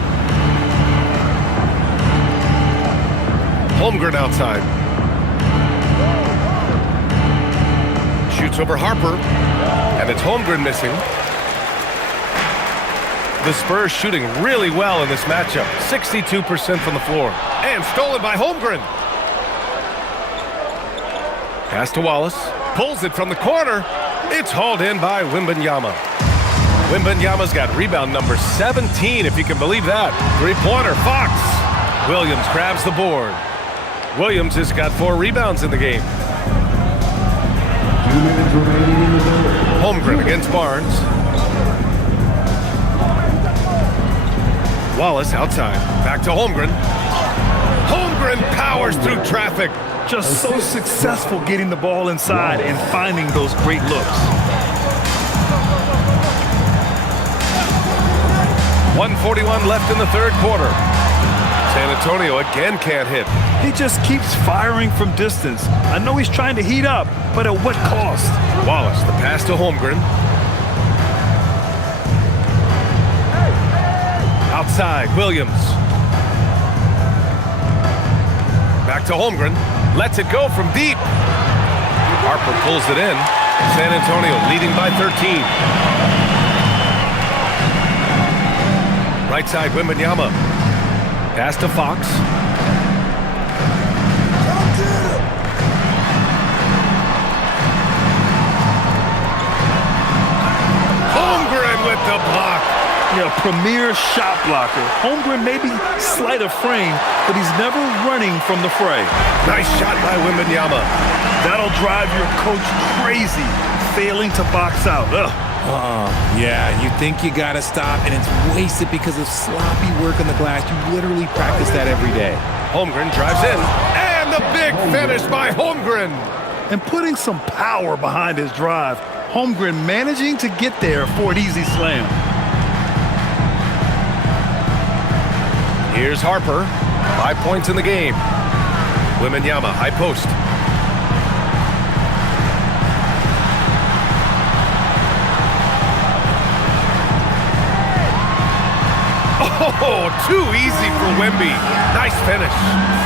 Holmgren outside. shoots over Harper, and it's Holmgren missing. The Spurs shooting really well in this matchup. 62% from the floor. And stolen by Holmgren. Pass to Wallace. Pulls it from the corner. It's hauled in by Wembanyama. Wembanyama's got rebound number 17, if you can believe that. Three-pointer, Fox. Williams grabs the board. Williams has got 4 rebounds in the game. 2 minutes remaining in the third. Holmgren against Barnes. Wallace outside. Back to Holmgren. Holmgren powers through traffic. Just so successful getting the ball inside and finding those great looks. 1:41 left in the third quarter. San Antonio again can't hit. He just keeps firing from distance. I know he's trying to heat up, but at what cost? Wallace, the pass to Holmgren. Outside, Williams. Back to Holmgren. Lets it go from deep. Harper pulls it in. San Antonio leading by 13. Right side, Wembanyama. Pass to Fox. Holmgren with the block. Yeah, premier shot blocker. Holmgren may be slight of frame, but he's never running from the fray. Nice shot by Wembanyama. That'll drive your coach crazy, failing to box out. Ugh. Yeah, you think you got to stop, and it's wasted because of sloppy work on the glass. You literally practice that every day. Holmgren drives in. And the big finish by Holmgren. And putting some power behind his drive. Holmgren managing to get there for an easy slam. Here's Harper. 5 points in the game. Wembanyama, high post. Oh, too easy for Wemby. Nice finish.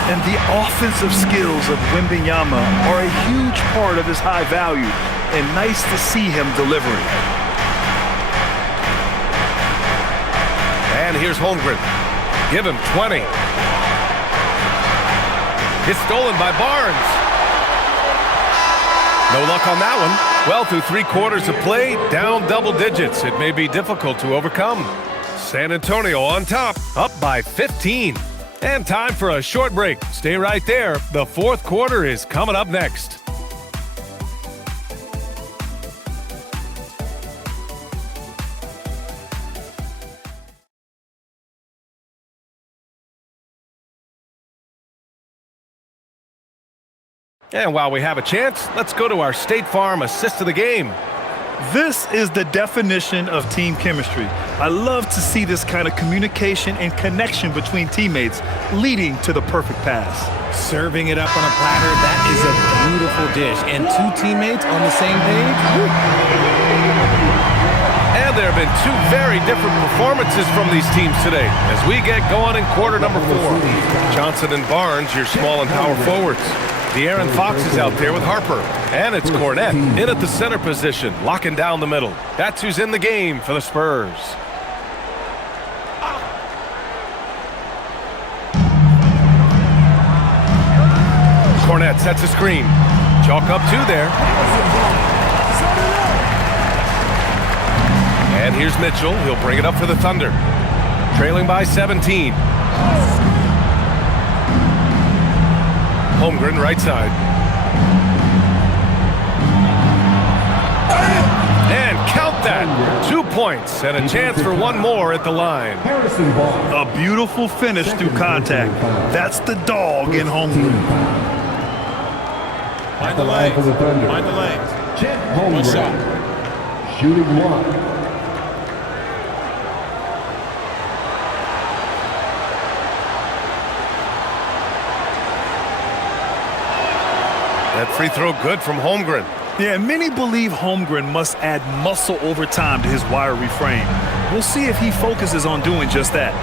And the offensive skills of Wembanyama are a huge part of his high value, and nice to see him delivering. And here's Holmgren. Give him 20. It's stolen by Barnes. No luck on that one. Well, through 3 quarters of play, down double digits. It may be difficult to overcome. San Antonio on top, up by 15. And time for a short break. Stay right there. The fourth quarter is coming up next. And while we have a chance, let's go to our State Farm assist of the game. This is the definition of team chemistry. I love to see this kind of communication and connection between teammates leading to the perfect pass. Serving it up on a platter, that is a beautiful dish. And 2 teammates on the same page. Woo. And there have been 2 very different performances from these teams today as we get going in quarter number 4. Johnson and Barnes, your small and power forwards. De'Aaron Fox is out there with Harper. And it's Cornette in at the center position, locking down the middle. That's who's in the game for the Spurs. Cornette sets a screen. Chalk up 2 there. And here's Mitchell. He'll bring it up for the Thunder. Trailing by 17. Holmgren, right side. And count that. 2 points and a chance for 1 more at the line. A beautiful finish through contact. That's the dog in Holmgren. Find the lanes. Find the lanes. One shot. Shooting 1. That free throw good from Holmgren. Yeah, many believe Holmgren must add muscle over time to his wiry frame. We'll see if he focuses on doing just that.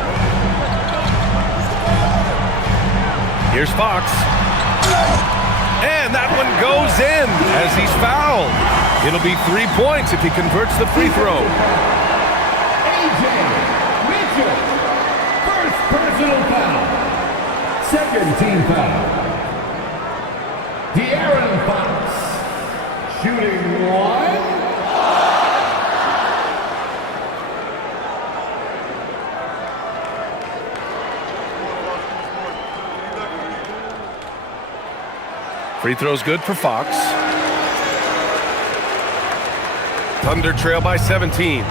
Here's Fox. And that one goes in as he's fouled. It'll be 3 points if he converts the free throw. A.J. Mitchell. First personal foul. Second team foul. De'Aaron Fox. Shooting one. Free throw's good for Fox. Thunder trail by 17.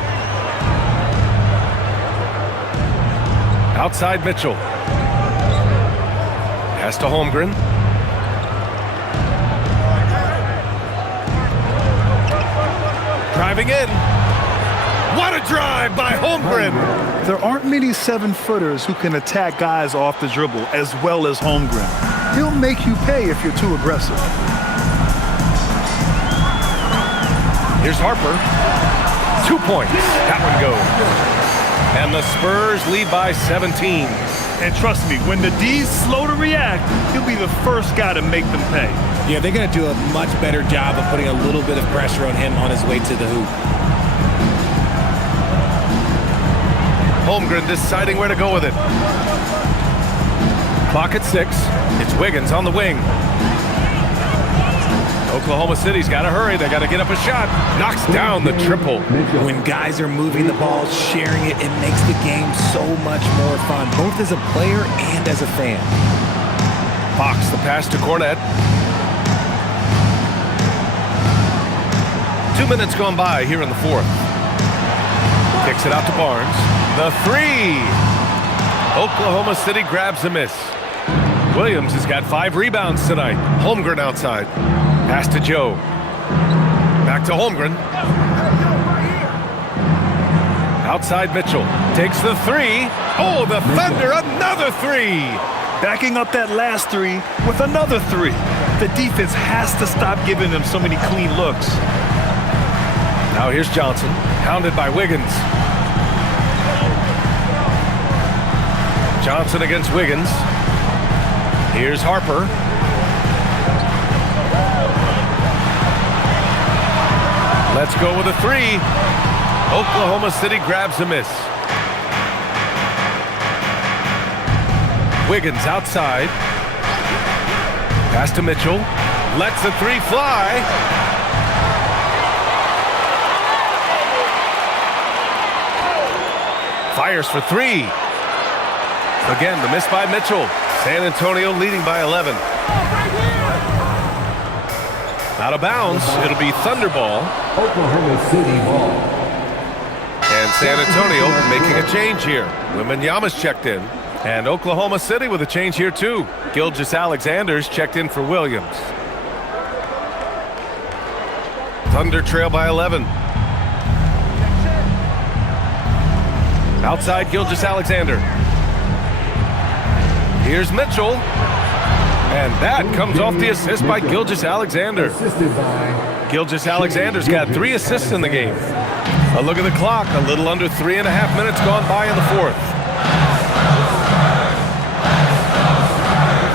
Outside Mitchell. Pass to Holmgren. Driving in. What a drive by Holmgren. There aren't many 7-footers who can attack guys off the dribble as well as Holmgren. He'll make you pay if you're too aggressive. Here's Harper. 2 points. That one goes. And the Spurs lead by 17. And trust me, when the D's slow to react, he'll be the first guy to make them pay. Yeah, they're going to do a much better job of putting a little bit of pressure on him on his way to the hoop. Holmgren deciding where to go with it. Clock at 6. It's Wiggins on the wing. Oklahoma City's got to hurry. They got to get up a shot. Knocks down the triple. When guys are moving the ball, sharing it, it makes the game so much more fun, both as a player and as a fan. Fox, the pass to Cornette. 2 minutes gone by here in the fourth. Kicks it out to Barnes. The three. Oklahoma City grabs a miss. Williams has got 5 rebounds tonight. Holmgren outside. Pass to Joe. Back to Holmgren. Outside Mitchell. Takes the three. Oh, the Thunder, another three. Backing up that last three with another three. The defense has to stop giving them so many clean looks. Now here's Johnson, hounded by Wiggins. Johnson against Wiggins. Here's Harper. Let's go with a three. Oklahoma City grabs a miss. Wiggins outside. Pass to Mitchell. Lets the three fly. Fires for three. Again, the miss by Mitchell. San Antonio leading by 11. Out of bounds. It'll be Thunder ball. Oklahoma City ball. And San Antonio making a change here. Wembanyama's checked in. And Oklahoma City with a change here too. Gilgeous-Alexander's checked in for Williams. Thunder trail by 11. Outside Gilgeous-Alexander. Here's Mitchell. And that comes off the assist by Gilgeous-Alexander. Gilgeous-Alexander's got 3 assists in the game. A look at the clock. A little under 3.5 minutes gone by in the fourth.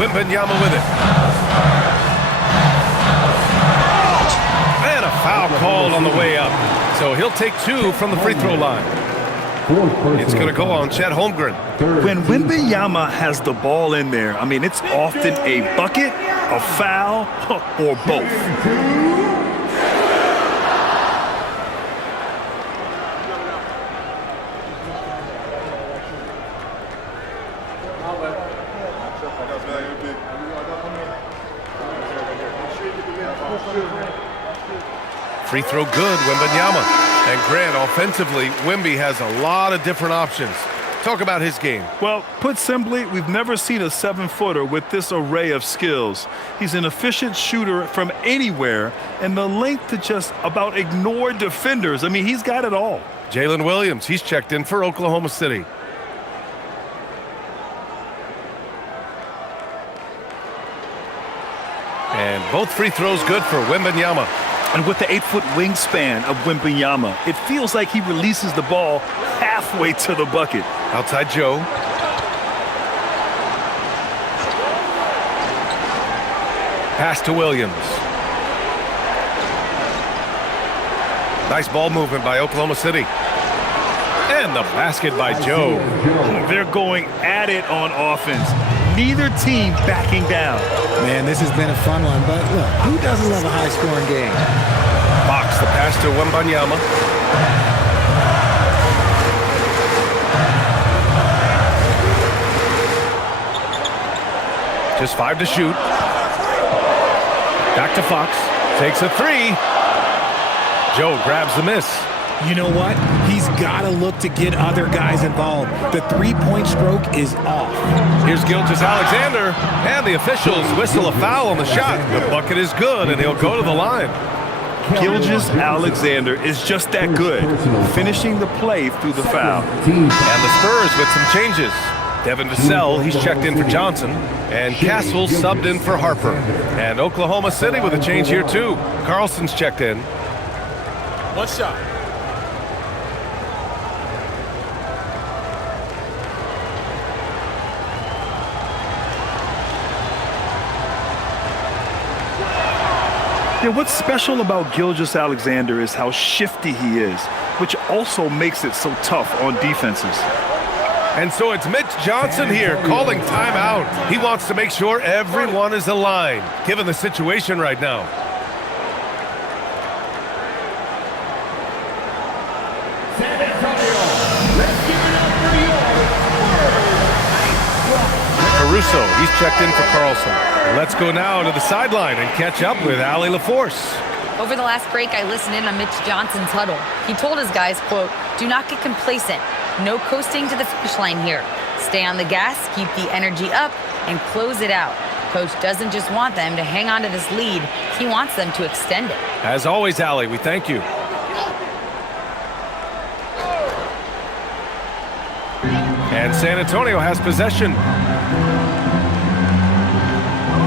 Wembanyama with it. And a foul called on the way up. So he'll take 2 from the free throw line. It's going to go on Chet Holmgren. When Wembanyama has the ball in there, I mean, it's often a bucket, a foul, or both. Free throw good, Wembanyama. And Grant, offensively, Wemby has a lot of different options. Talk about his game. Well, put simply, we've never seen a 7-footer with this array of skills. He's an efficient shooter from anywhere, and the length to just about ignore defenders. I mean, he's got it all. Jalen Williams, he's checked in for Oklahoma City. And both free throws good for Wembanyama. And with the 8-foot wingspan of Wembanyama, it feels like he releases the ball halfway to the bucket. Outside Joe. Pass to Williams. Nice ball movement by Oklahoma City. And the basket by Joe. They're going at it on offense. Neither team backing down. Man, this has been a fun one, but look, who doesn't love a high-scoring game? Fox, the pass to Wembanyama. Just 5 to shoot. Back to Fox. Takes a 3. Joe grabs the miss. You know what? He's got to look to get other guys involved. The three-point stroke is off. Here's Gilgeous-Alexander, and the officials whistle a foul on the shot. The bucket is good, and he'll go to the line. Gilgeous-Alexander is just that good, finishing the play through the foul. And the Spurs with some changes. Devin Vassell, he's checked in for Johnson, and Castle subbed in for Harper. And Oklahoma City with a change here, too. Carlson's checked in. One shot. Yeah, what's special about Gilgeous-Alexander is how shifty he is, which also makes it so tough on defenses. And so it's Mitch Johnson here calling timeout. He wants to make sure everyone is aligned, given the situation right now. San Antonio, let's give it up for yours. Caruso, he's checked in for Carlson. Let's go now to the sideline and catch up with Allie LaForce. Over the last break, I listened in on Mitch Johnson's huddle. He told his guys, quote, "Do not get complacent. No coasting to the finish line here. Stay on the gas, keep the energy up, and close it out." Coach doesn't just want them to hang on to this lead. He wants them to extend it. As always, Allie, we thank you. And San Antonio has possession.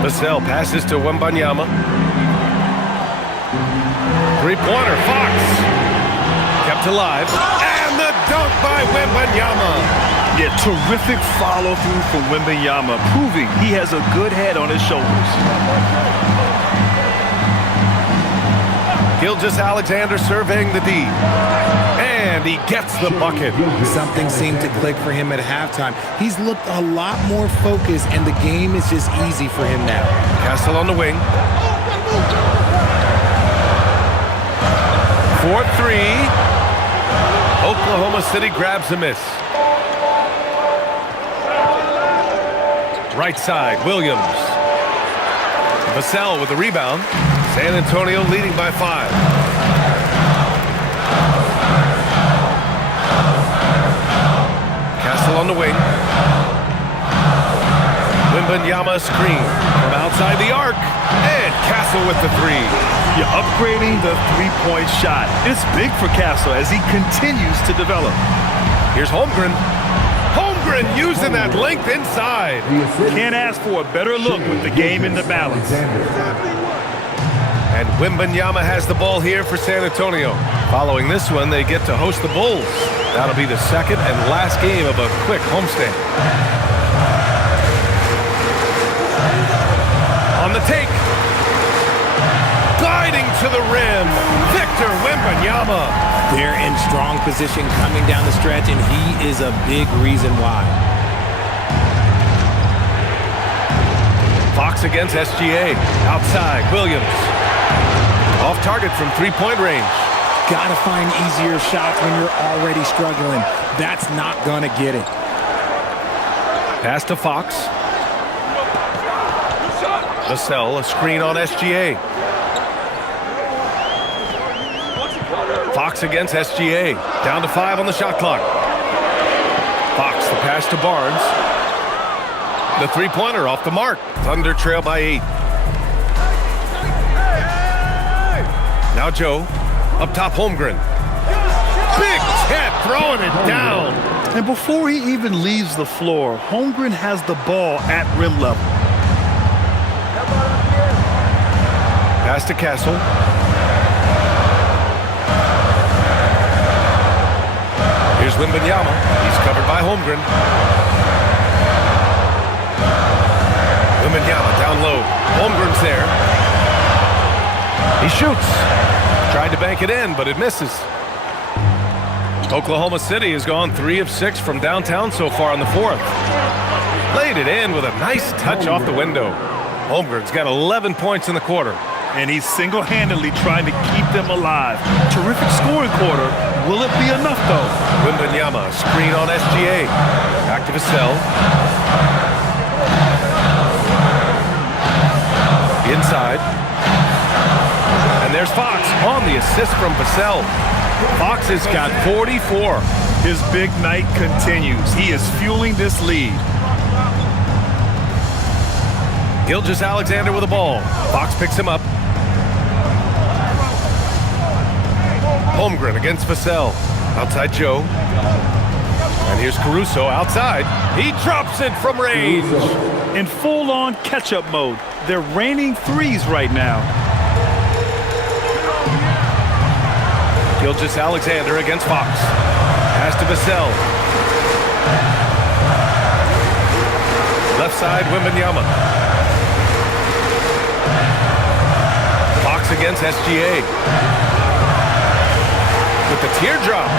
Vassell passes to Wembanyama. Three-pointer, Fox. Kept alive. And the dunk by Wembanyama. Yeah, terrific follow-through from Wembanyama, proving he has a good head on his shoulders. Gilgeous-Alexander surveying the D. And he gets the bucket. Something seemed to click for him at halftime. He's looked a lot more focused, and the game is just easy for him now. Castle on the wing. 4-3. Oklahoma City grabs a miss. Right side, Williams. Vassell with the rebound. San Antonio leading by 5. Castle on the wing. Wembanyama screen from outside the arc. And Castle with the 3. You're upgrading the three-point shot. It's big for Castle as he continues to develop. Here's Holmgren. Holmgren using that length inside. Can't ask for a better look with the game in the balance. And Wembanyama has the ball here for San Antonio. Following this one, they get to host the Bulls. That'll be the second and last game of a quick homestand. On the take. Gliding to the rim. Victor Wembanyama. They're in strong position coming down the stretch, and he is a big reason why. Fox against SGA. Outside, Williams. Off target from three-point range. Gotta find easier shots when you're already struggling. That's not gonna get it. Pass to Fox. Vassell, a screen on SGA. Fox against SGA. Down to 5 on the shot clock. Fox, the pass to Barnes. The three-pointer off the mark. Thunder trail by 8. Now Joe. Up top, Holmgren. Big tip, throwing it down. And before he even leaves the floor, Holmgren has the ball at rim level. Pass to Castle. Here's Wembanyama. He's covered by Holmgren. Wembanyama down down low. Holmgren's there. He shoots. Tried to bank it in, but it misses. Oklahoma City has gone 3 of 6 from downtown so far in the fourth. Laid it in with a nice touch off the window. Holmgren's got 11 points in the quarter. And he's single-handedly trying to keep them alive. Terrific scoring quarter. Will it be enough, though? Wembanyama, screen on SGA. Back to Vassell. Inside. And there's Fox on the assist from Vassell. Fox has got 44. His big night continues. He is fueling this lead. Gilgeous-Alexander with the ball. Fox picks him up. Holmgren against Vassell. Outside Joe. And here's Caruso outside. He drops it from range. In full-on catch-up mode. They're raining threes right now. Gilgeous-Alexander against Fox. Pass to Vassell. Left side, Wembanyama. Fox against SGA. With the teardrop,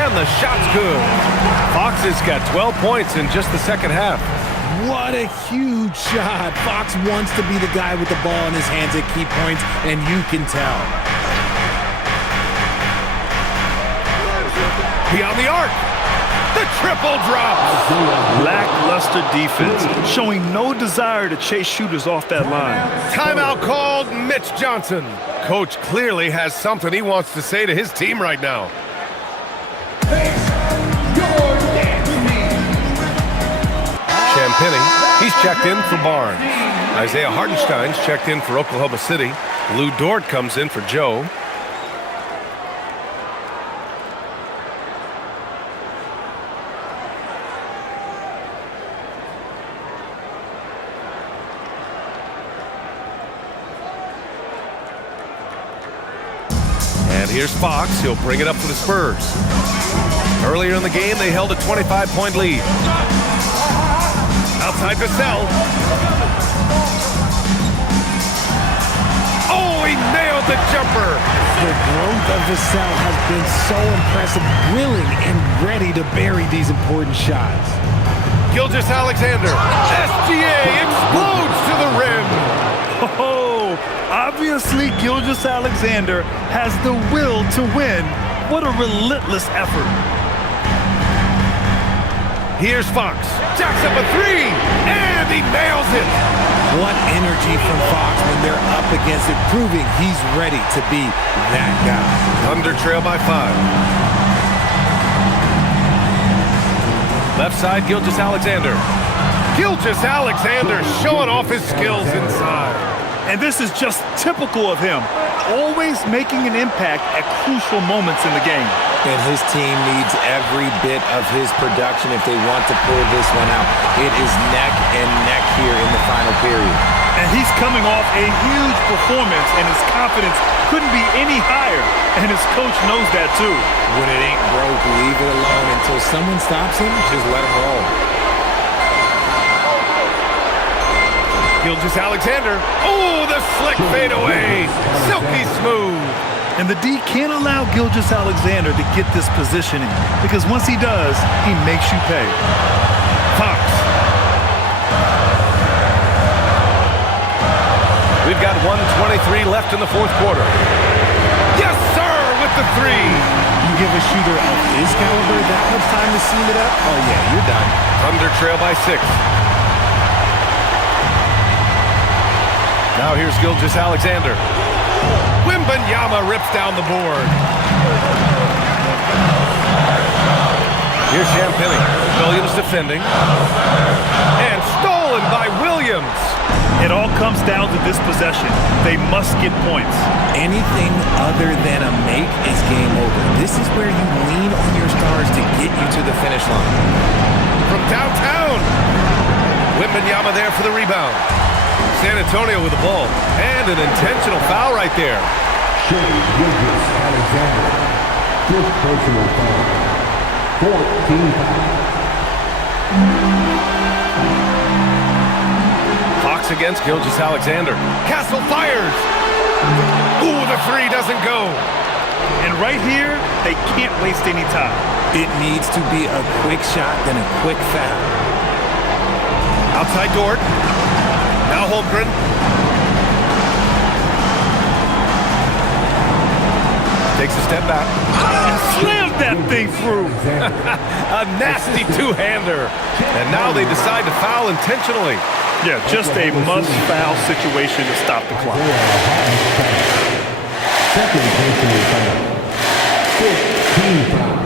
and the shot's good. Fox has got 12 points in just the second half. What a huge shot. Fox wants to be the guy with the ball in his hands at key points, and you can tell. Beyond the arc. The triple drop. Lackluster defense, showing no desire to chase shooters off that line. Timeout called. Mitch Johnson. Coach clearly has something he wants to say to his team right now. Champagny, he's checked in for Barnes. Isaiah Hartenstein's checked in for Oklahoma City. Lou Dort comes in for Joe. And here's Fox. He'll bring it up for the Spurs. Earlier in the game, they held a 25-point lead. Outside Vassell. Oh, he nailed the jumper. The growth of Vassell has been so impressive, willing and ready to bury these important shots. Gilgeous-Alexander. SGA explodes to the rim. Oh, obviously Gilgeous-Alexander has the will to win. What a relentless effort. Here's Fox. Jacks up a three, and he nails it. What energy from Fox when they're up against it, proving he's ready to be that guy. Thunder trail by 5. Left side, Gilgeous-Alexander. Gilgeous-Alexander showing off his skills inside. And this is just typical of him, always making an impact at crucial moments in the game. And his team needs every bit of his production if they want to pull this one out. It is neck and neck here in the final period. And he's coming off a huge performance, and his confidence couldn't be any higher. And his coach knows that too. When it ain't broke, leave it alone until someone stops him. Just let him roll. Gilgeous-Alexander. Oh, the slick fade away. Silky smooth. And the D can't allow Gilgeous-Alexander to get this positioning, because once he does, he makes you pay. Fox. We've got 1:23 left in the fourth quarter. Yes, sir, with the three. You give a shooter of his caliber that much time to seal it up? Oh, yeah, you're done. Thunder trail by 6. Now here's Gilgeous-Alexander. Wembanyama rips down the board. Here's Champagny. Williams defending. And stolen by Williams. It all comes down to this possession. They must get points. Anything other than a make is game over. This is where you lean on your stars to get you to the finish line. From downtown. Wembanyama there for the rebound. San Antonio with the ball. And an intentional foul right there. Gilgeous-Alexander. Fifth personal foul. 14 foul. Fox Lynx against Gilgeous-Alexander. Castle fires. Ooh, the three doesn't go. And right here, they can't waste any time. It needs to be a quick shot, then a quick foul. Outside Dort. Now Holmgren. Takes a step back. Slammed that thing through. A nasty two-hander. And now they decide to foul intentionally. Yeah, just a must-foul situation to stop the clock. Second personal foul. 15 foul.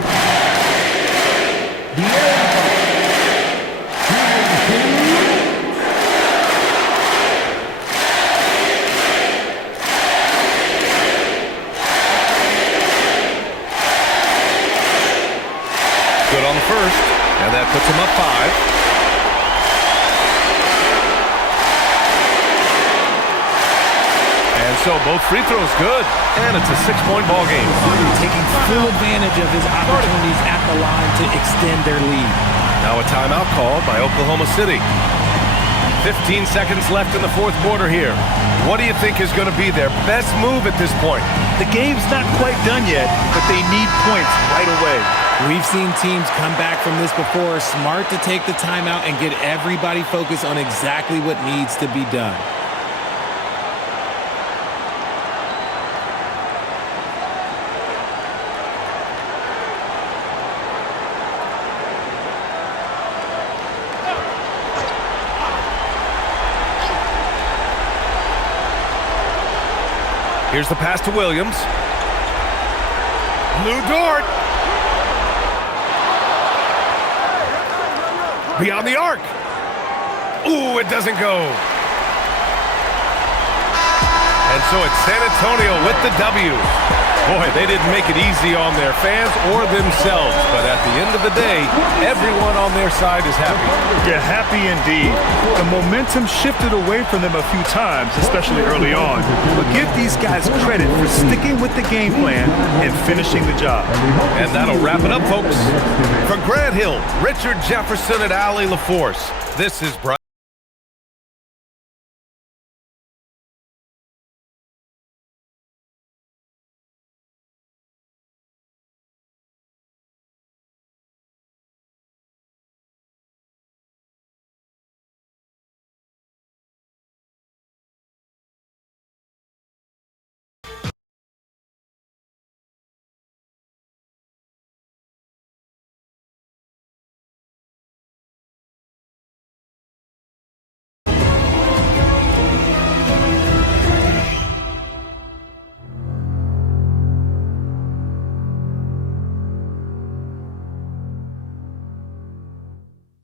Good on the first, and that puts him up 5. And so both free throws good, and it's a 6-point ball game. Taking full advantage of his opportunities at the line to extend their lead. Now a timeout called by Oklahoma City. 15 seconds left in the fourth quarter here. What do you think is going to be their best move at this point? The game's not quite done yet, but they need points right away. We've seen teams come back from this before. Smart to take the timeout and get everybody focused on exactly what needs to be done. Here's the pass to Williams. Lou Dort. Beyond the arc. Ooh, it doesn't go. And so it's San Antonio with the W. Boy, they didn't make it easy on their fans or themselves, but at the end of the day, everyone on their side is happy. Yeah, happy indeed. The momentum shifted away from them a few times, especially early on. But give these guys credit for sticking with the game plan and finishing the job. And that'll wrap it up, folks. From Grant Hill, Richard Jefferson, and Allie LaForce, this is Brian.